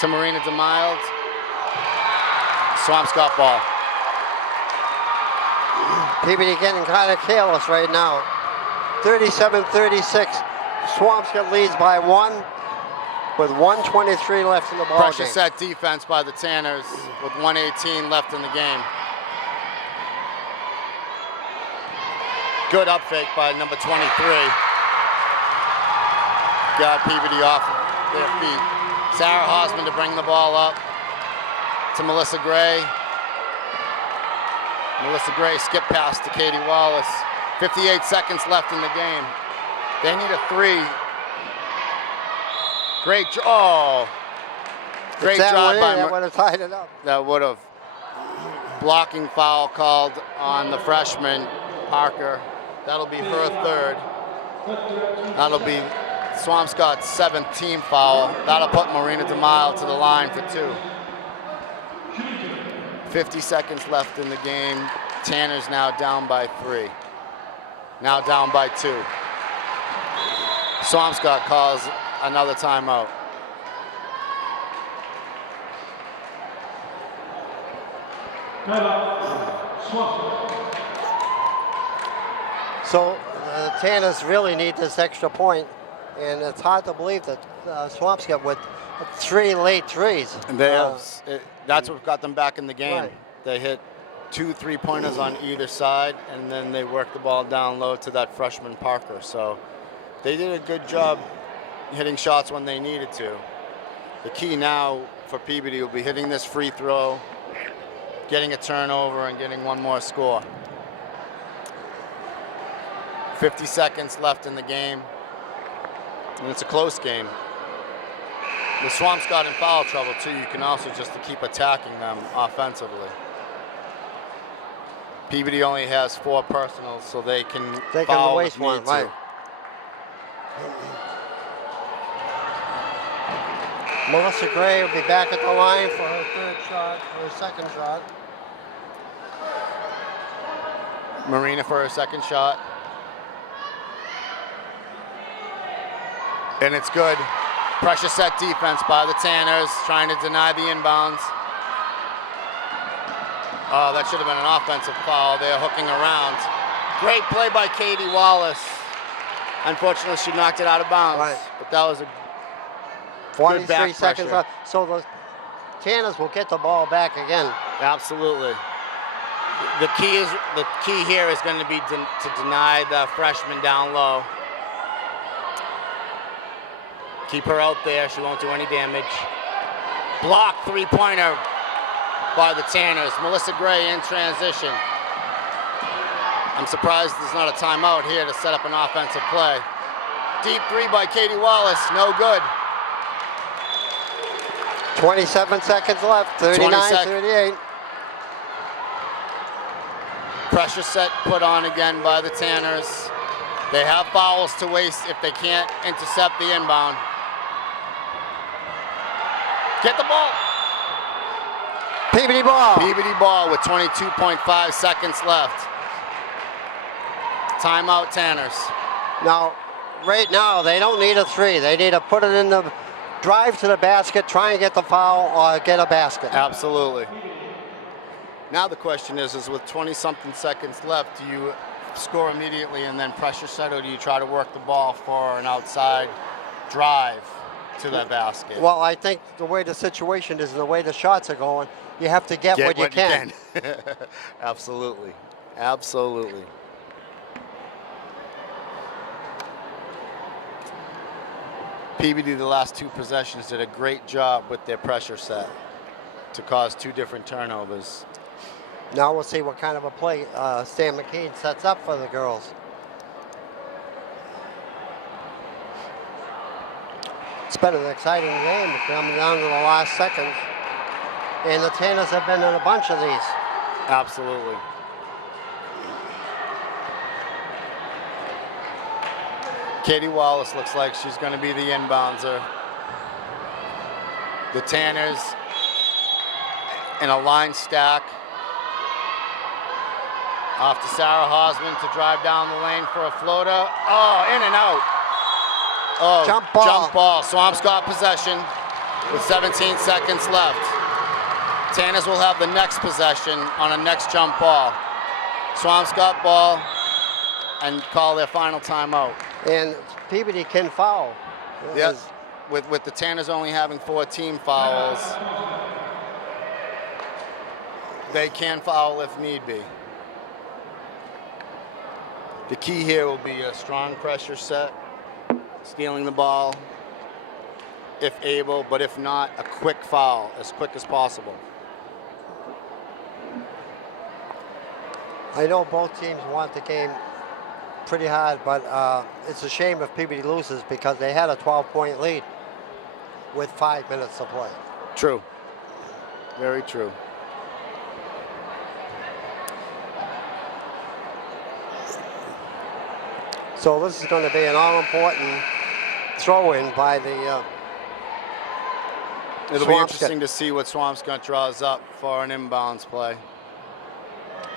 To Marina DeMild. Swampscott ball. Peabody getting kind of careless right now. 37-36. Swampscott leads by 1 with 1:23 left in the ball Pressure game. set defense by the Tanners with 1:18 left in the game. Good up fake by number 23. Got Peabody off their feet. Sarah Hosman to bring the ball up to Melissa Gray. Melissa Gray skip pass to Katie Wallace. 58 seconds left in the game. They need a 3. Great job by that would have tied it up. That would have. Blocking foul called on the freshman, Parker. That'll be her 3rd. That'll be Swampscott's 7th team foul. That'll put Marina DeMille to the line for 2. 50 seconds left in the game. Tanner's now down by 3. Now down by 2. Swampscott calls another timeout. So the Tanners really need this extra point, and it's hard to believe that Swampscott with 3 late threes. And that's what got them back in the game. Right. They hit 2 3-pointers on either side, and then they worked the ball down low to that freshman Parker. So they did a good job hitting shots when they needed to. The key now for Peabody will be hitting this free throw, getting a turnover, and getting one more score. 50 seconds left in the game, and it's a close game. The Swampscott in foul trouble too. You can also just to keep attacking them offensively. Peabody only has 4 personals, so they can foul waste if need one, to. right. Melissa Gray will be back at the line for her 3rd shot, her 2nd shot. Marina for her 2nd shot. And it's good. Pressure set defense by the Tanners, trying to deny the inbounds. Oh, that should have been an offensive foul. They're hooking around. Great play by Katie Wallace. Unfortunately, she knocked it out of bounds. Right. But that was a 43 good back seconds pressure. left. So the Tanners will get the ball back again. Absolutely. The key here is going to be to deny the freshman down low. Keep her out there. She won't do any damage. Block 3-pointer by the Tanners. Melissa Gray in transition. I'm surprised there's not a timeout here to set up an offensive play. Deep 3 by Katie Wallace. No good. 27 seconds left. 39-38. Pressure set put on again by the Tanners. They have fouls to waste if they can't intercept the inbound. Get the ball. Peabody ball. Peabody ball with 22.5 seconds left. Timeout Tanners. Now, right now, they don't need a 3. They need to put it in the drive to the basket, try and get the foul, or get a basket. Absolutely. Now the question is with 20-something seconds left, do you score immediately and then pressure set, or do you try to work the ball for an outside drive to the basket? Well, I think the way the situation is and the way the shots are going, you have to get what you can. Absolutely. Absolutely. Peabody, the last 2 possessions, did a great job with their pressure set to cause 2 different turnovers. Now we'll see what kind of a play Stan McCain sets up for the girls. It's been an exciting game coming down to the last seconds. And the Tanners have been in a bunch of these. Absolutely. Katie Wallace looks like she's going to be the inbounder. The Tanners in a line stack. Off to Sarah Hosman to drive down the lane for a floater. Oh, in and out. Oh, Jump ball. Jump ball. Swampscott possession with 17 seconds left. Tanners will have the next possession on a next jump ball. Swampscott ball and call their final timeout. And Peabody can foul. Yes, with the Tanners only having 4 team fouls, they can foul if need be. The key here will be a strong pressure set, stealing the ball if able, but if not, a quick foul as quick as possible. I know both teams want the game pretty hard, but it's a shame if Peabody loses because they had a 12-point lead with 5 minutes to play. True. Very true. So this is going to be an all-important throw-in by the It'll be Swampscott. interesting to see what Swampscott draws up for an inbounds play.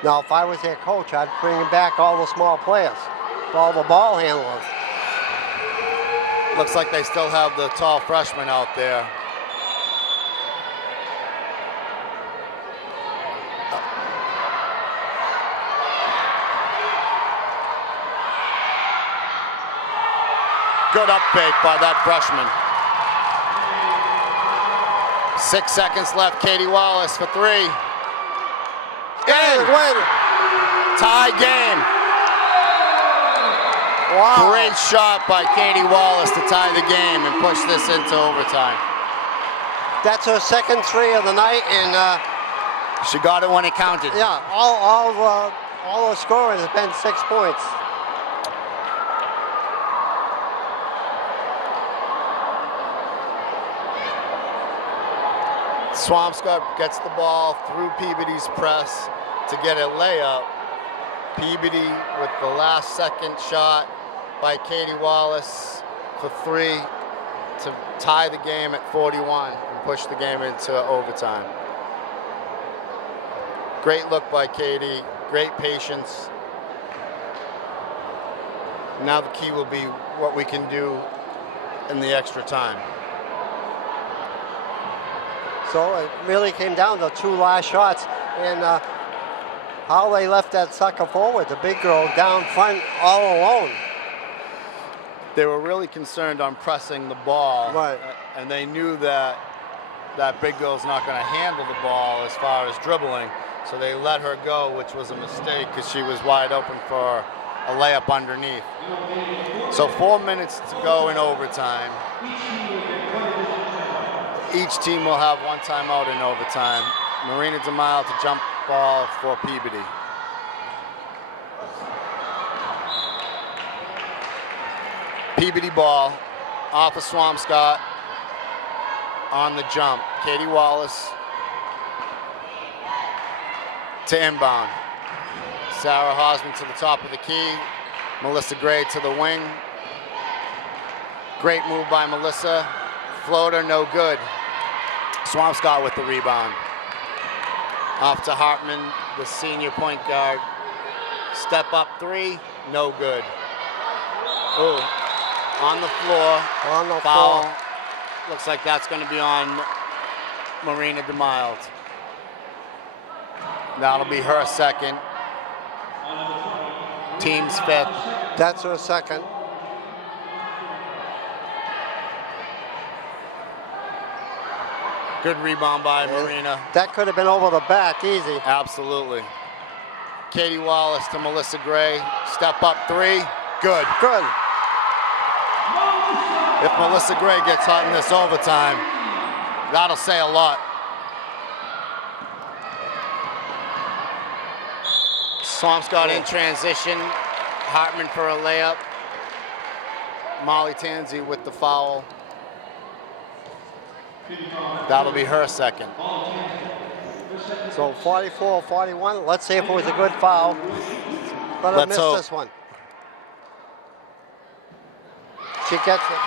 Now, if I was their coach, I'd bring back all the small players, all the ball handlers. Looks like they still have the tall freshman out there. Good up fake by that freshman. 6 seconds left. Katie Wallace for three. And In. win. Tie game. Wow. Great shot by Katie Wallace to tie the game and push this into overtime. That's her second three of the night, and She got it when it counted. yeah, all the scoring has been 6 points. Swampscott gets the ball through Peabody's press to get a layup. Peabody with the last second shot by Katie Wallace for three to tie the game at 41 and push the game into overtime. Great look by Katie, great patience. Now the key will be what we can do in the extra time. So it really came down to 2 last shots, and how they left that sucker forward, the big girl down front all alone. They were really concerned on pressing the ball, Right. And they knew that that big girl's not going to handle the ball as far as dribbling, so they let her go, which was a mistake because she was wide open for a layup underneath. So 4 minutes to go in overtime. Each team will have one timeout in overtime. Marina DeMille to jump ball for Peabody. Peabody ball off of Swampscott on the jump. Katie Wallace to inbound. Sarah Hosman to the top of the key. Melissa Gray to the wing. Great move by Melissa. Floater, no good. Swampscott with the rebound. Off to Hartman, the senior point guard. Step up three, no good. Ooh, on the floor. On the Foul. floor. Looks like that's going to be on Marina DeMille. That'll be her second. Team's fifth. That's her second. Good rebound by Marina. That could have been over the back, easy. Absolutely. Katie Wallace to Melissa Gray. Step up three. Good. Good. If Melissa Gray gets hot in this overtime, that'll say a lot. Swampscott in transition. Hartman for a layup. Molly Tansey with the foul. That'll be her second. So 44-41. Let's see if it was a good foul. But I Let's missed hope. this one. She gets it.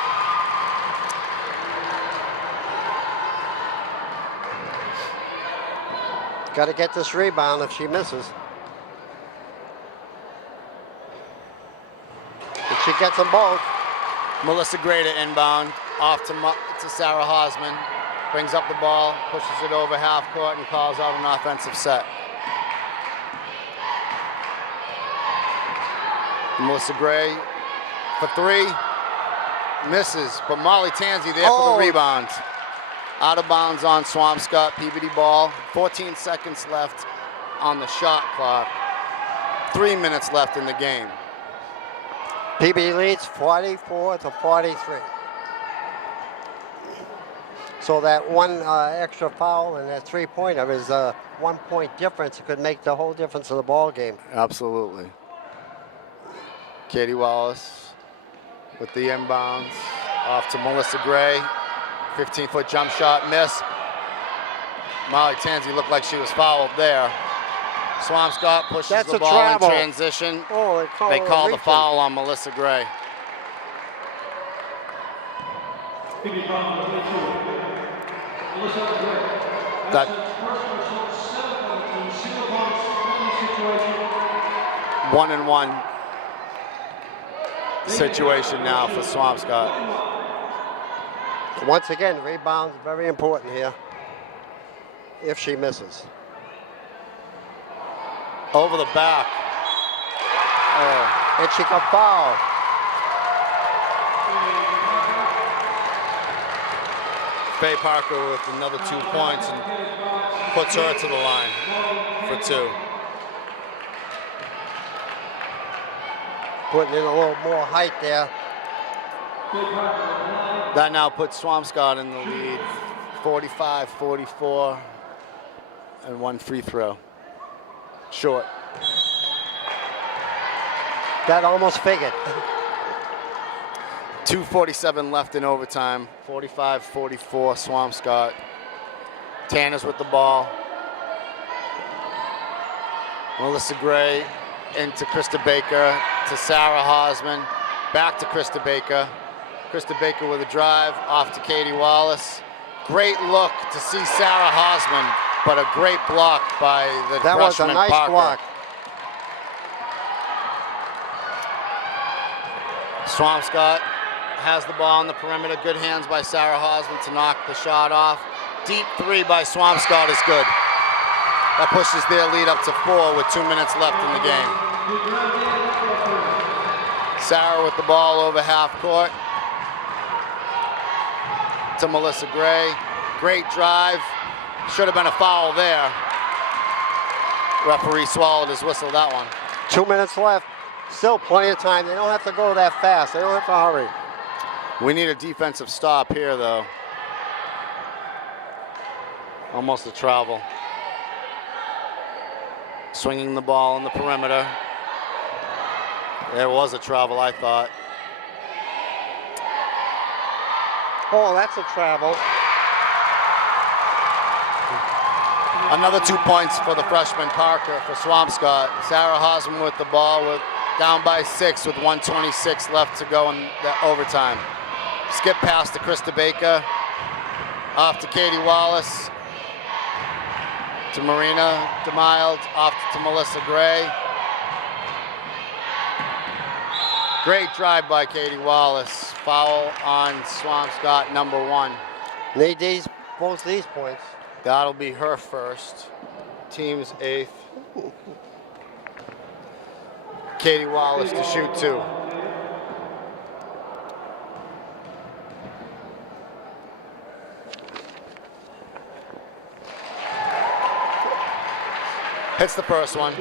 Got to get this rebound if she misses. If she gets them both. Melissa Gray to inbound. Off to Sarah Hosman. Brings up the ball, pushes it over half court, and calls out an offensive set. Melissa Gray for three. Misses, but Molly Tansey there for the rebound. Out of bounds on Swampscott. Peabody ball. 14 seconds left on the shot clock. 3 minutes left in the game. Peabody leads 44-43. So that one extra foul and that three-pointer is a 1 point difference. It could make the whole difference in the ball game. Absolutely. Katie Wallace with the inbounds. Off to Melissa Gray. 15-foot jump shot, miss. Molly Tansey looked like she was fouled there. Swampscott pushes That's the a ball travel. in transition. Oh, They call the reaching. foul on Melissa Gray. That 1-and-1 situation now for Swampscott. Once again, rebounds very important here. If she misses. Over the back. And she can foul. Faye Parker with another 2 points and puts her to the line for 2. Putting in a little more height there. That now puts Swampscott in the lead, 45-44, and 1 free throw. Short. That almost figured. 2:47 left in overtime, 45-44 Swampscott. Tanner's with the ball. Melissa Gray into Krista Baker, to Sarah Hosman, back to Krista Baker. Krista Baker with a drive, off to Katie Wallace. Great look to see Sarah Hosman, but a great block by the That was a freshman nice Parker. block. Swampscott has the ball on the perimeter. Good hands by Sarah Hosman to knock the shot off. Deep 3 by Swampscott is good. That pushes their lead up to 4 with 2 minutes left in the game. Sarah with the ball over half court to Melissa Gray. Great drive. Should have been a foul there. Referee swallowed his whistle that one. 2 minutes left. Still plenty of time. They don't have to go that fast. They don't have to hurry. We need a defensive stop here, though. Almost a travel. Swinging the ball on the perimeter. There was a travel, I thought. Oh, that's a travel. Another 2 points for the freshman Parker for Swampscott. Sarah Hosman with the ball, down by 6 with 1:26 left to go in the overtime. Skip pass to Krista Baker. Off to Katie Wallace. To Marina DeMild. Off to Melissa Gray. Great drive by Katie Wallace. Foul on Swampscott, number 1. Need both these points. That'll be her first. Team's 8th. Katie Wallace to shoot 2. Hits the first one.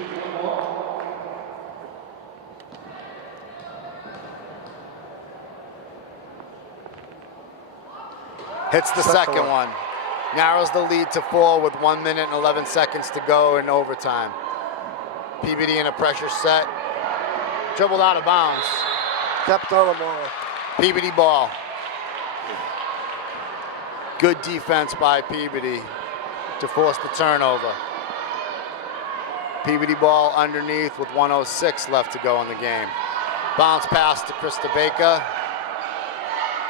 Hits the second one. Narrows the lead to 4 with 1 minute and 11 seconds to go in overtime. Peabody in a pressure set. Dribbled out of bounds. Stepped on the ball. Peabody ball. Good defense by Peabody to force the turnover. Peabody ball underneath with 1:06 left to go in the game. Bounce pass to Krista Baker.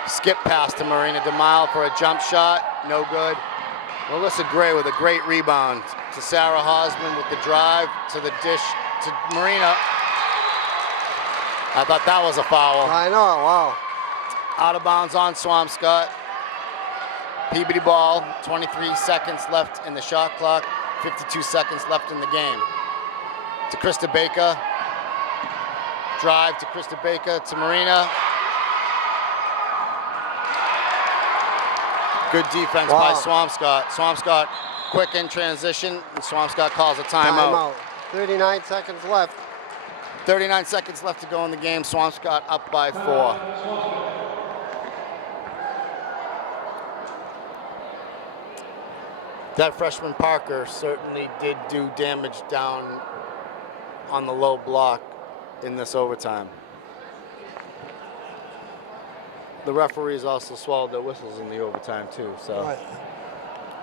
Skip pass to Marina DeMille for a jump shot. No good. Melissa Gray with a great rebound to Sarah Hosman with the drive to the dish to Marina. I thought that was a foul. I know, wow. Out of bounds on Swampscott. Peabody ball, 23 seconds left in the shot clock, 52 seconds left in the game. To Krista Baker. Drive to Krista Baker to Marina. Good defense by Swampscott. Swampscott quick in transition, and Swampscott calls a timeout. 39 seconds left. 39 seconds left to go in the game. Swampscott up by 4. That freshman Parker certainly did do damage down on the low block in this overtime. The referees also swallowed their whistles in the overtime too, so. Right.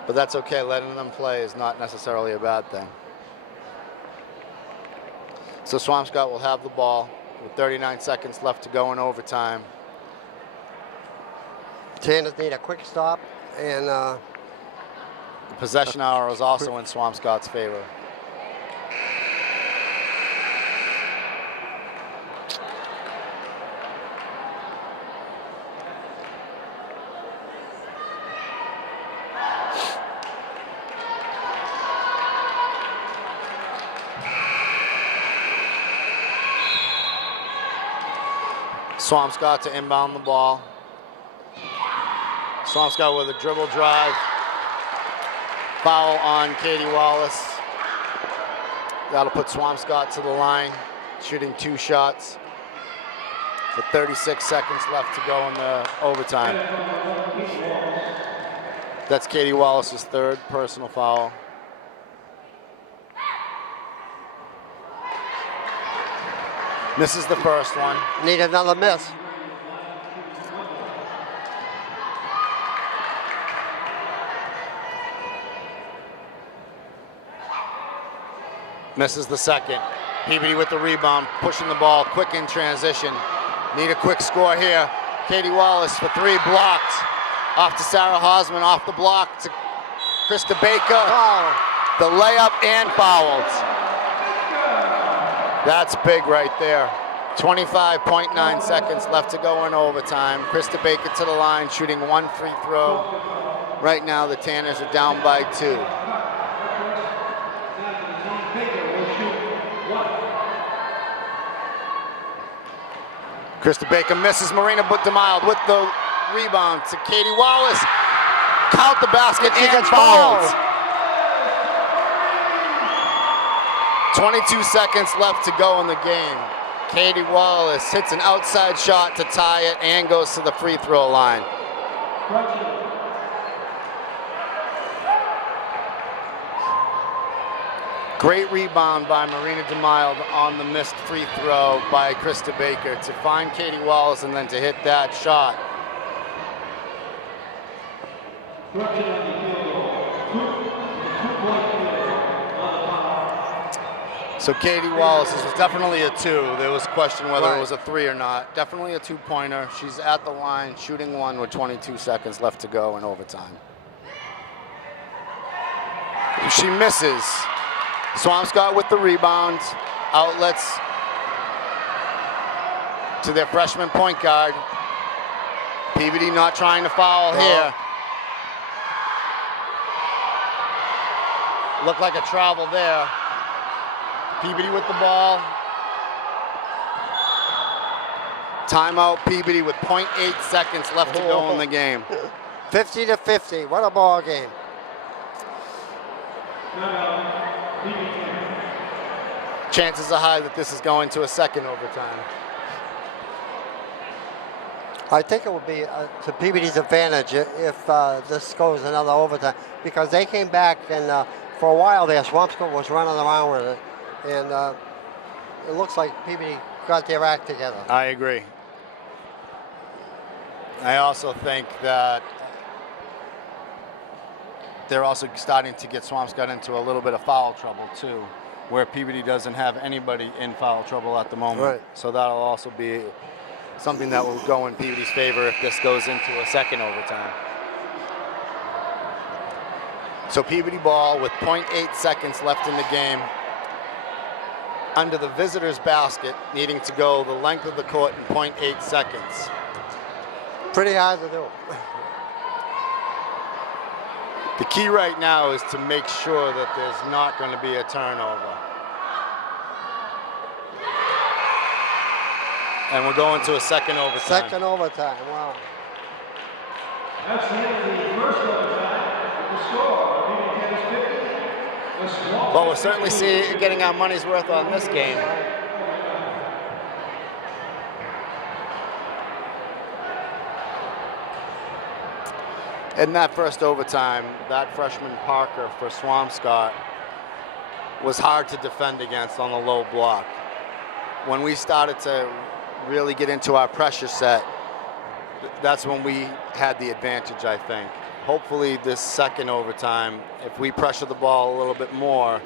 But that's okay, letting them play is not necessarily a bad thing. So Swampscott will have the ball with 39 seconds left to go in overtime. Tanners need a quick stop, and The possession hour is also in Swampscott's favor. Swampscott to inbound the ball. Swampscott with a dribble drive. Foul on Katie Wallace. That'll put Swampscott to the line, shooting 2 shots with 36 seconds left to go in the overtime. That's Katie Wallace's 3rd personal foul. Misses the first one. Need another miss. Misses the second. Peabody with the rebound, pushing the ball, quick in transition. Need a quick score here. Katie Wallace for 3, blocked. Off to Sarah Hosman, off the block to Krista Baker. Oh. The layup and fouled. That's big right there. 25.9 seconds left to go in overtime. Krista Baker to the line, shooting 1 free throw. Right now the Tanners are down by 2. Krista Baker misses. Marina DeMild with the rebound to Katie Wallace. Count the basket and fouled. 22 seconds left to go in the game. Katie Wallace hits an outside shot to tie it and goes to the free throw line. Great rebound by Marina DeMild on the missed free throw by Krista Baker to find Katie Wallace and then to hit that shot. So Katie Wallace was definitely a 2. There was question whether it was a 3 or not. Definitely a 2-pointer. She's at the line, shooting 1 with 22 seconds left to go in overtime. She misses. Swampscott with the rebound. Outlets to their freshman point guard. Peabody not trying to foul here. Looked like a travel there. Peabody with the ball. Timeout Peabody with 0.8 seconds left to go in the game. 50-50. What a ball game. Chances are high that this is going to a second overtime. I think it would be to Peabody's advantage if this goes another overtime, because they came back and for a while there, Swampscott was running around with it, and it looks like Peabody got their act together. I agree. I also think that they're also starting to get Swampscott into a little bit of foul trouble too, where Peabody doesn't have anybody in foul trouble at the moment. Right. So that'll also be something that will go in Peabody's favor if this goes into a second overtime. So Peabody ball with 0.8 seconds left in the game. Under the visitor's basket, needing to go the length of the court in 0.8 seconds. Pretty hard to do. The key right now is to make sure that there's not going to be a turnover. And we're going to a second overtime. Second overtime, wow. That's the end of the first overtime with the score. Peabody Tanners 50. The Swampscott. Well, we're certainly getting our money's worth on this game. In that first overtime, that freshman Parker for Swampscott was hard to defend against on the low block. When we started to really get into our pressure set, that's when we had the advantage, I think. Hopefully this second overtime, if we pressure the ball a little bit more,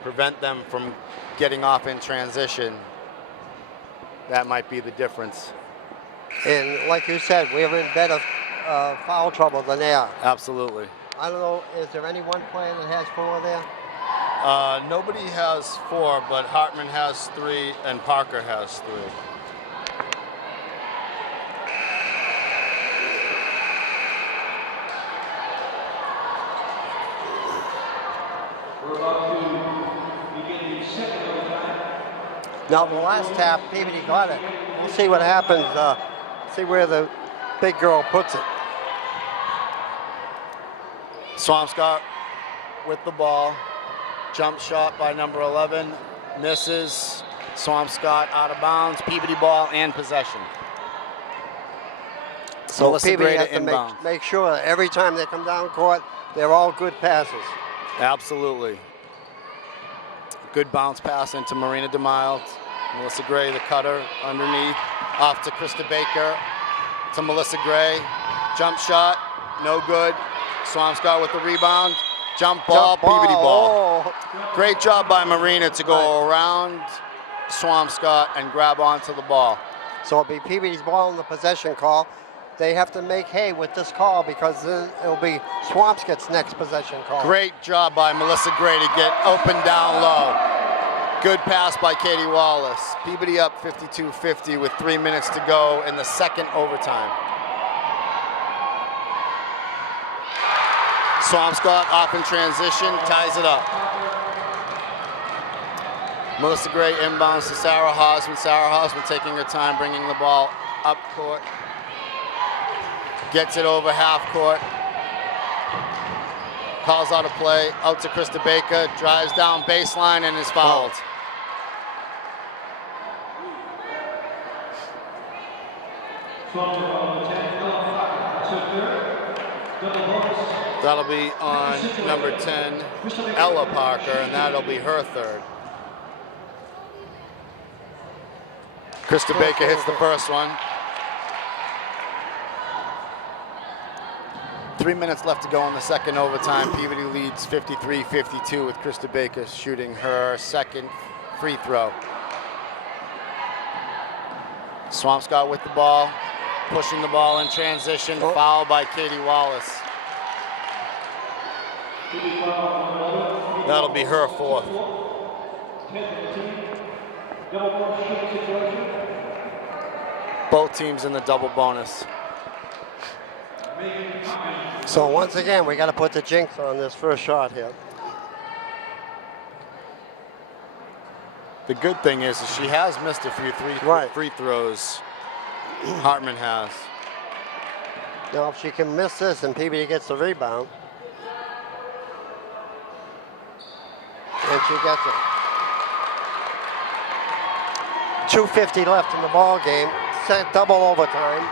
prevent them from getting off in transition, that might be the difference. And like you said, we're in better foul trouble than they are. Absolutely. I don't know, is there any one player that has 4 there? Nobody has 4, but Hartman has 3 and Parker has 3. We're about to begin the second overtime. Now the last tap, Peabody got it. We'll see what happens, see where the big girl puts it. Swampscott with the ball. Jump shot by number 11. Misses. Swampscott out of bounds. Peabody ball and possession. So Melissa Peabody Gray has to to inbound. make sure that every time they come down court, they're all good passes. Absolutely. Good bounce pass into Marina DeMille. Melissa Gray, the cutter, underneath. Off to Krista Baker. To Melissa Gray. Jump shot, no good. Swampscott with the rebound. Jump ball, Peabody ball. Oh. Great job by Marina to go around Swampscott and grab onto the ball. So it'll be Peabody's ball in the possession call. They have to make hay with this call because then it'll be Swampscott's next possession call. Great job by Melissa Gray to get open down low. Good pass by Katie Wallace. Peabody up 52-50 with 3 minutes to go in the second overtime. Swampscott off in transition, ties it up. Melissa Gray inbounds to Sarah Hosman. Sarah Hosman taking her time, bringing the ball up court. Gets it over half court. Calls out a play, out to Krista Baker, drives down baseline and is fouled. That'll be on number 10, Ella Parker, and that'll be her third. Krista Baker hits the first one. 3 minutes left to go in the second overtime. Peabody leads 53-52 with Krista Baker shooting her second free throw. Swampscott with the ball, pushing the ball in transition, foul by Katie Wallace. That'll be her fourth. Both teams in the double bonus. So once again, we got to put the jinx on this first shot here. The good thing is she has missed a few free throws. Hartman has. Now, if she can miss this and Peabody gets the rebound, and she gets it. 2:50 left in the ball game. Set double overtime.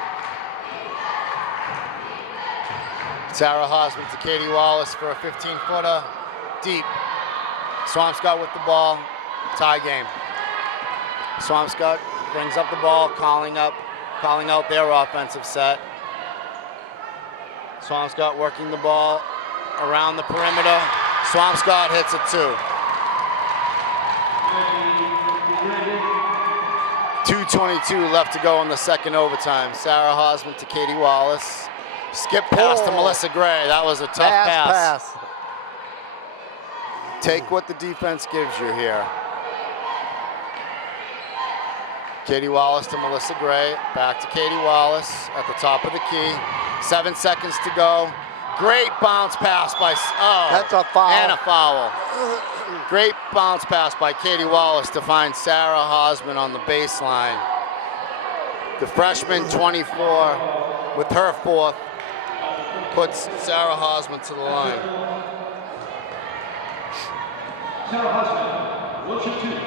Sarah Hosman to Katie Wallace for a 15-footer deep. Swampscott with the ball. Tie game. Swampscott brings up the ball, calling out their offensive set. Swampscott working the ball around the perimeter. Swampscott hits it too. 2:22 left to go in the second overtime. Sarah Hosman to Katie Wallace. Skip pass to Melissa Gray. That was a tough pass. Take what the defense gives you here. Katie Wallace to Melissa Gray. Back to Katie Wallace at the top of the key. 7 seconds to go. Great bounce pass by, that's a foul. And a foul. Great bounce pass by Katie Wallace to find Sarah Hosman on the baseline. The freshman, 24, with her fourth, puts Sarah Hosman to the line. Sarah Hosman, what's your two?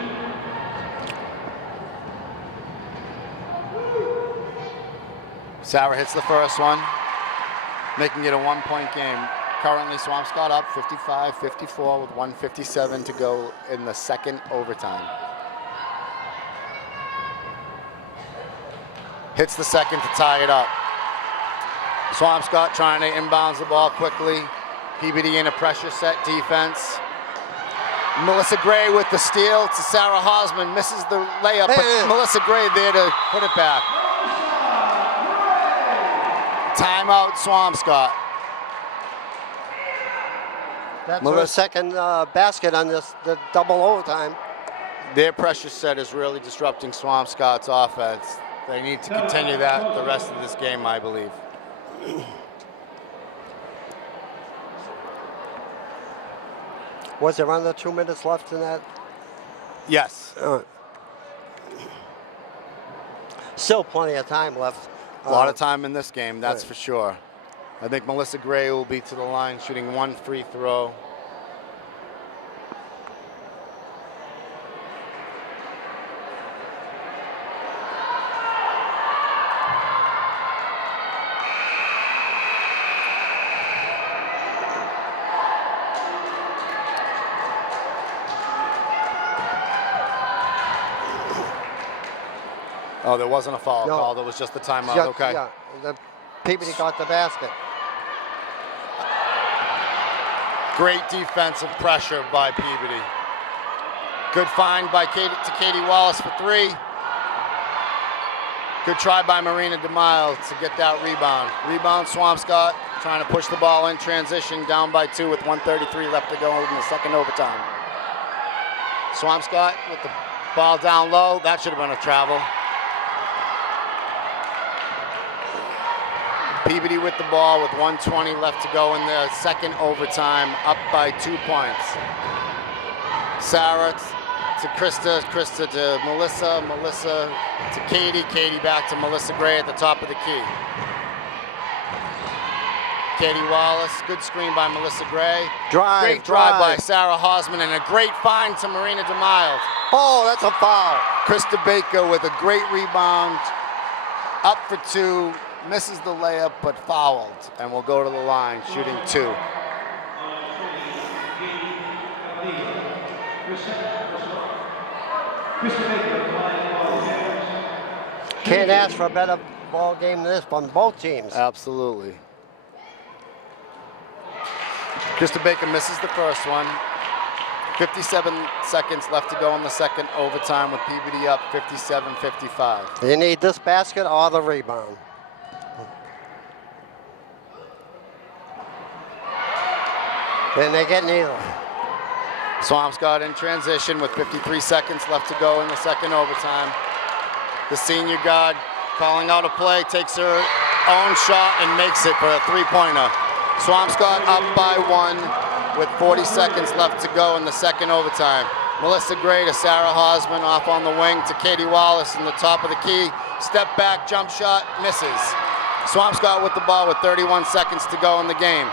Sarah hits the first one, making it a 1-point game. Currently, Swampscott up 55-54 with 1:57 to go in the second overtime. Hits the second to tie it up. Swampscott trying to inbounds the ball quickly. Peabody in a pressure set defense. Melissa Gray with the steal to Sarah Hosman. Misses the layup, but Melissa Gray there to put it back. Timeout, Swampscott. That's her second basket on the double overtime. Their pressure set is really disrupting Swampscott's offense. They need to continue that the rest of this game, I believe. Was there under 2 minutes left in that? Yes. Still plenty of time left. A lot of time in this game, that's for sure. I think Melissa Gray will be to the line shooting 1 free throw. Oh, there wasn't a foul call. There was just the timeout. Yeah, Okay. Yeah, the Peabody got the basket. Great defensive pressure by Peabody. Good find by Katie Wallace for 3. Good try by Marina DeMille to get that rebound. Rebound, Swampscott trying to push the ball in transition, down by 2 with 1:33 left to go in the second overtime. Swampscott with the ball down low. That should have been a travel. Peabody with the ball with 1:20 left to go in the second overtime, up by 2 points. Sarah to Krista, Krista to Melissa, Melissa to Katie, Katie back to Melissa Gray at the top of the key. Katie Wallace, good screen by Melissa Gray. Great drive by Sarah Hosman, and a great find to Marina DeMille. Oh, that's a foul. Krista Baker with a great rebound, up for 2. Misses the layup, but fouled, and will go to the line, shooting 2. Can't ask for a better ball game than this from both teams. Absolutely. Krista Baker misses the first one. 57 seconds left to go in the second overtime with Peabody up 57-55. You need this basket or the rebound. Then they get neither. Swampscott in transition with 53 seconds left to go in the second overtime. The senior guard calling out a play, takes her own shot and makes it for a 3-pointer. Swampscott up by 1 with 40 seconds left to go in the second overtime. Melissa Gray to Sarah Hosman, off on the wing to Katie Wallace in the top of the key. Step back, jump shot, misses. Swampscott with the ball with 31 seconds to go in the game.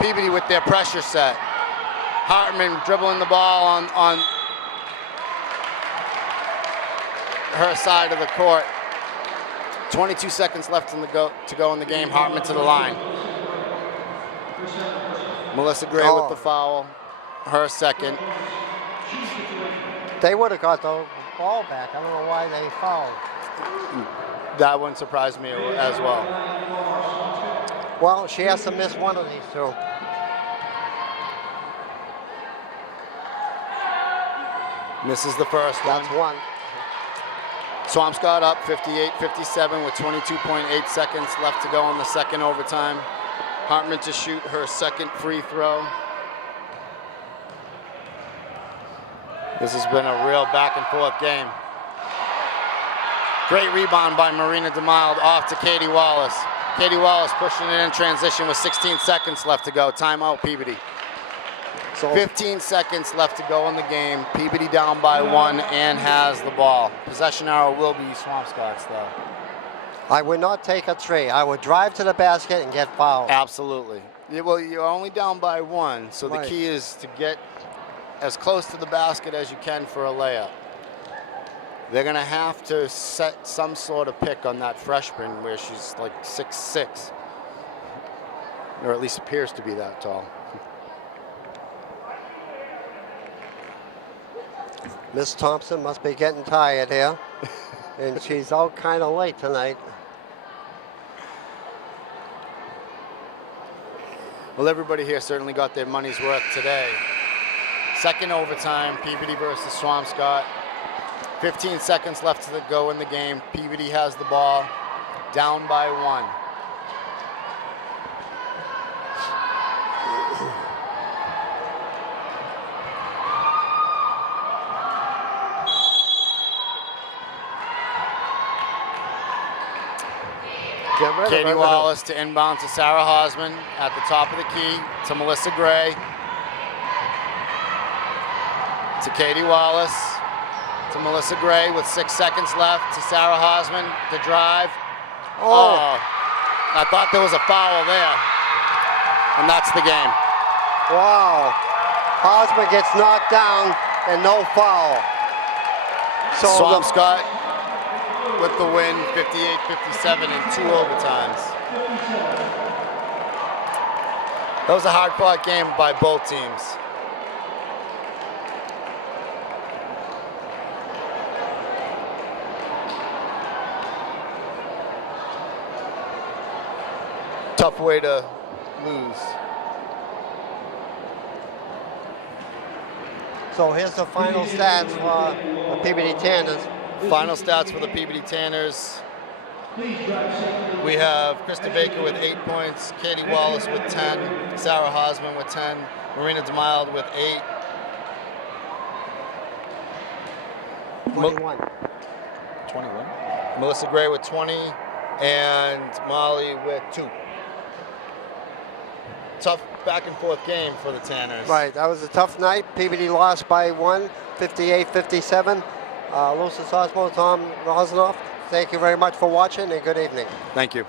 Peabody with their pressure set. Hartman dribbling the ball on her side of the court. 22 seconds left to go in the game. Hartman to the line. Melissa Gray with the foul. Her second. They would have got the ball back. I don't know why they fouled. That wouldn't surprise me as well. Well, she has to miss one of these 2. Misses the first one. That's 1. Swampscott up 58-57 with 22.8 seconds left to go in the second overtime. Hartman to shoot her second free throw. This has been a real back and forth game. Great rebound by Marina DeMille off to Katie Wallace. Katie Wallace pushing it in transition with 16 seconds left to go. Timeout, Peabody. So 15 seconds left to go in the game. Peabody down by 1 and has the ball. Possession arrow will be Swampscott's though. I would not take a 3. I would drive to the basket and get fouled. Absolutely. Yeah, well, you're only down by 1, so the key is to get as close to the basket as you can for a layup. They're going to have to set some sort of pick on that freshman where she's like 6'6", or at least appears to be that tall. Miss Thompson must be getting tired here, and she's out kind of late tonight. Well, everybody here certainly got their money's worth today. Second overtime, Peabody versus Swampscott. 15 seconds left to go in the game. Peabody has the ball, down by 1. Katie Wallace to inbound to Sarah Hosman at the top of the key to Melissa Gray. To Katie Wallace to Melissa Gray with 6 seconds left to Sarah Hosman to drive. I thought there was a foul there, and that's the game. Wow. Hosmer gets knocked down and no foul. So Swampscott with the win, 58-57 in 2 overtimes. That was a hard-fought game by both teams. Tough way to lose. So here's the final stats for the Peabody Tanners. Final stats for the Peabody Tanners. We have Krista Baker with 8 points, Katie Wallace with 10, Sarah Hosman with 10, Marina DeMild with 8. 21. 21. Melissa Gray with 20, and Molly with 2. Tough back and forth game for the Tanners. Right, that was a tough night. Peabody lost by 1, 58-57. Lucis Osmo, Tom Rosanoff, thank you very much for watching and good evening. Thank you.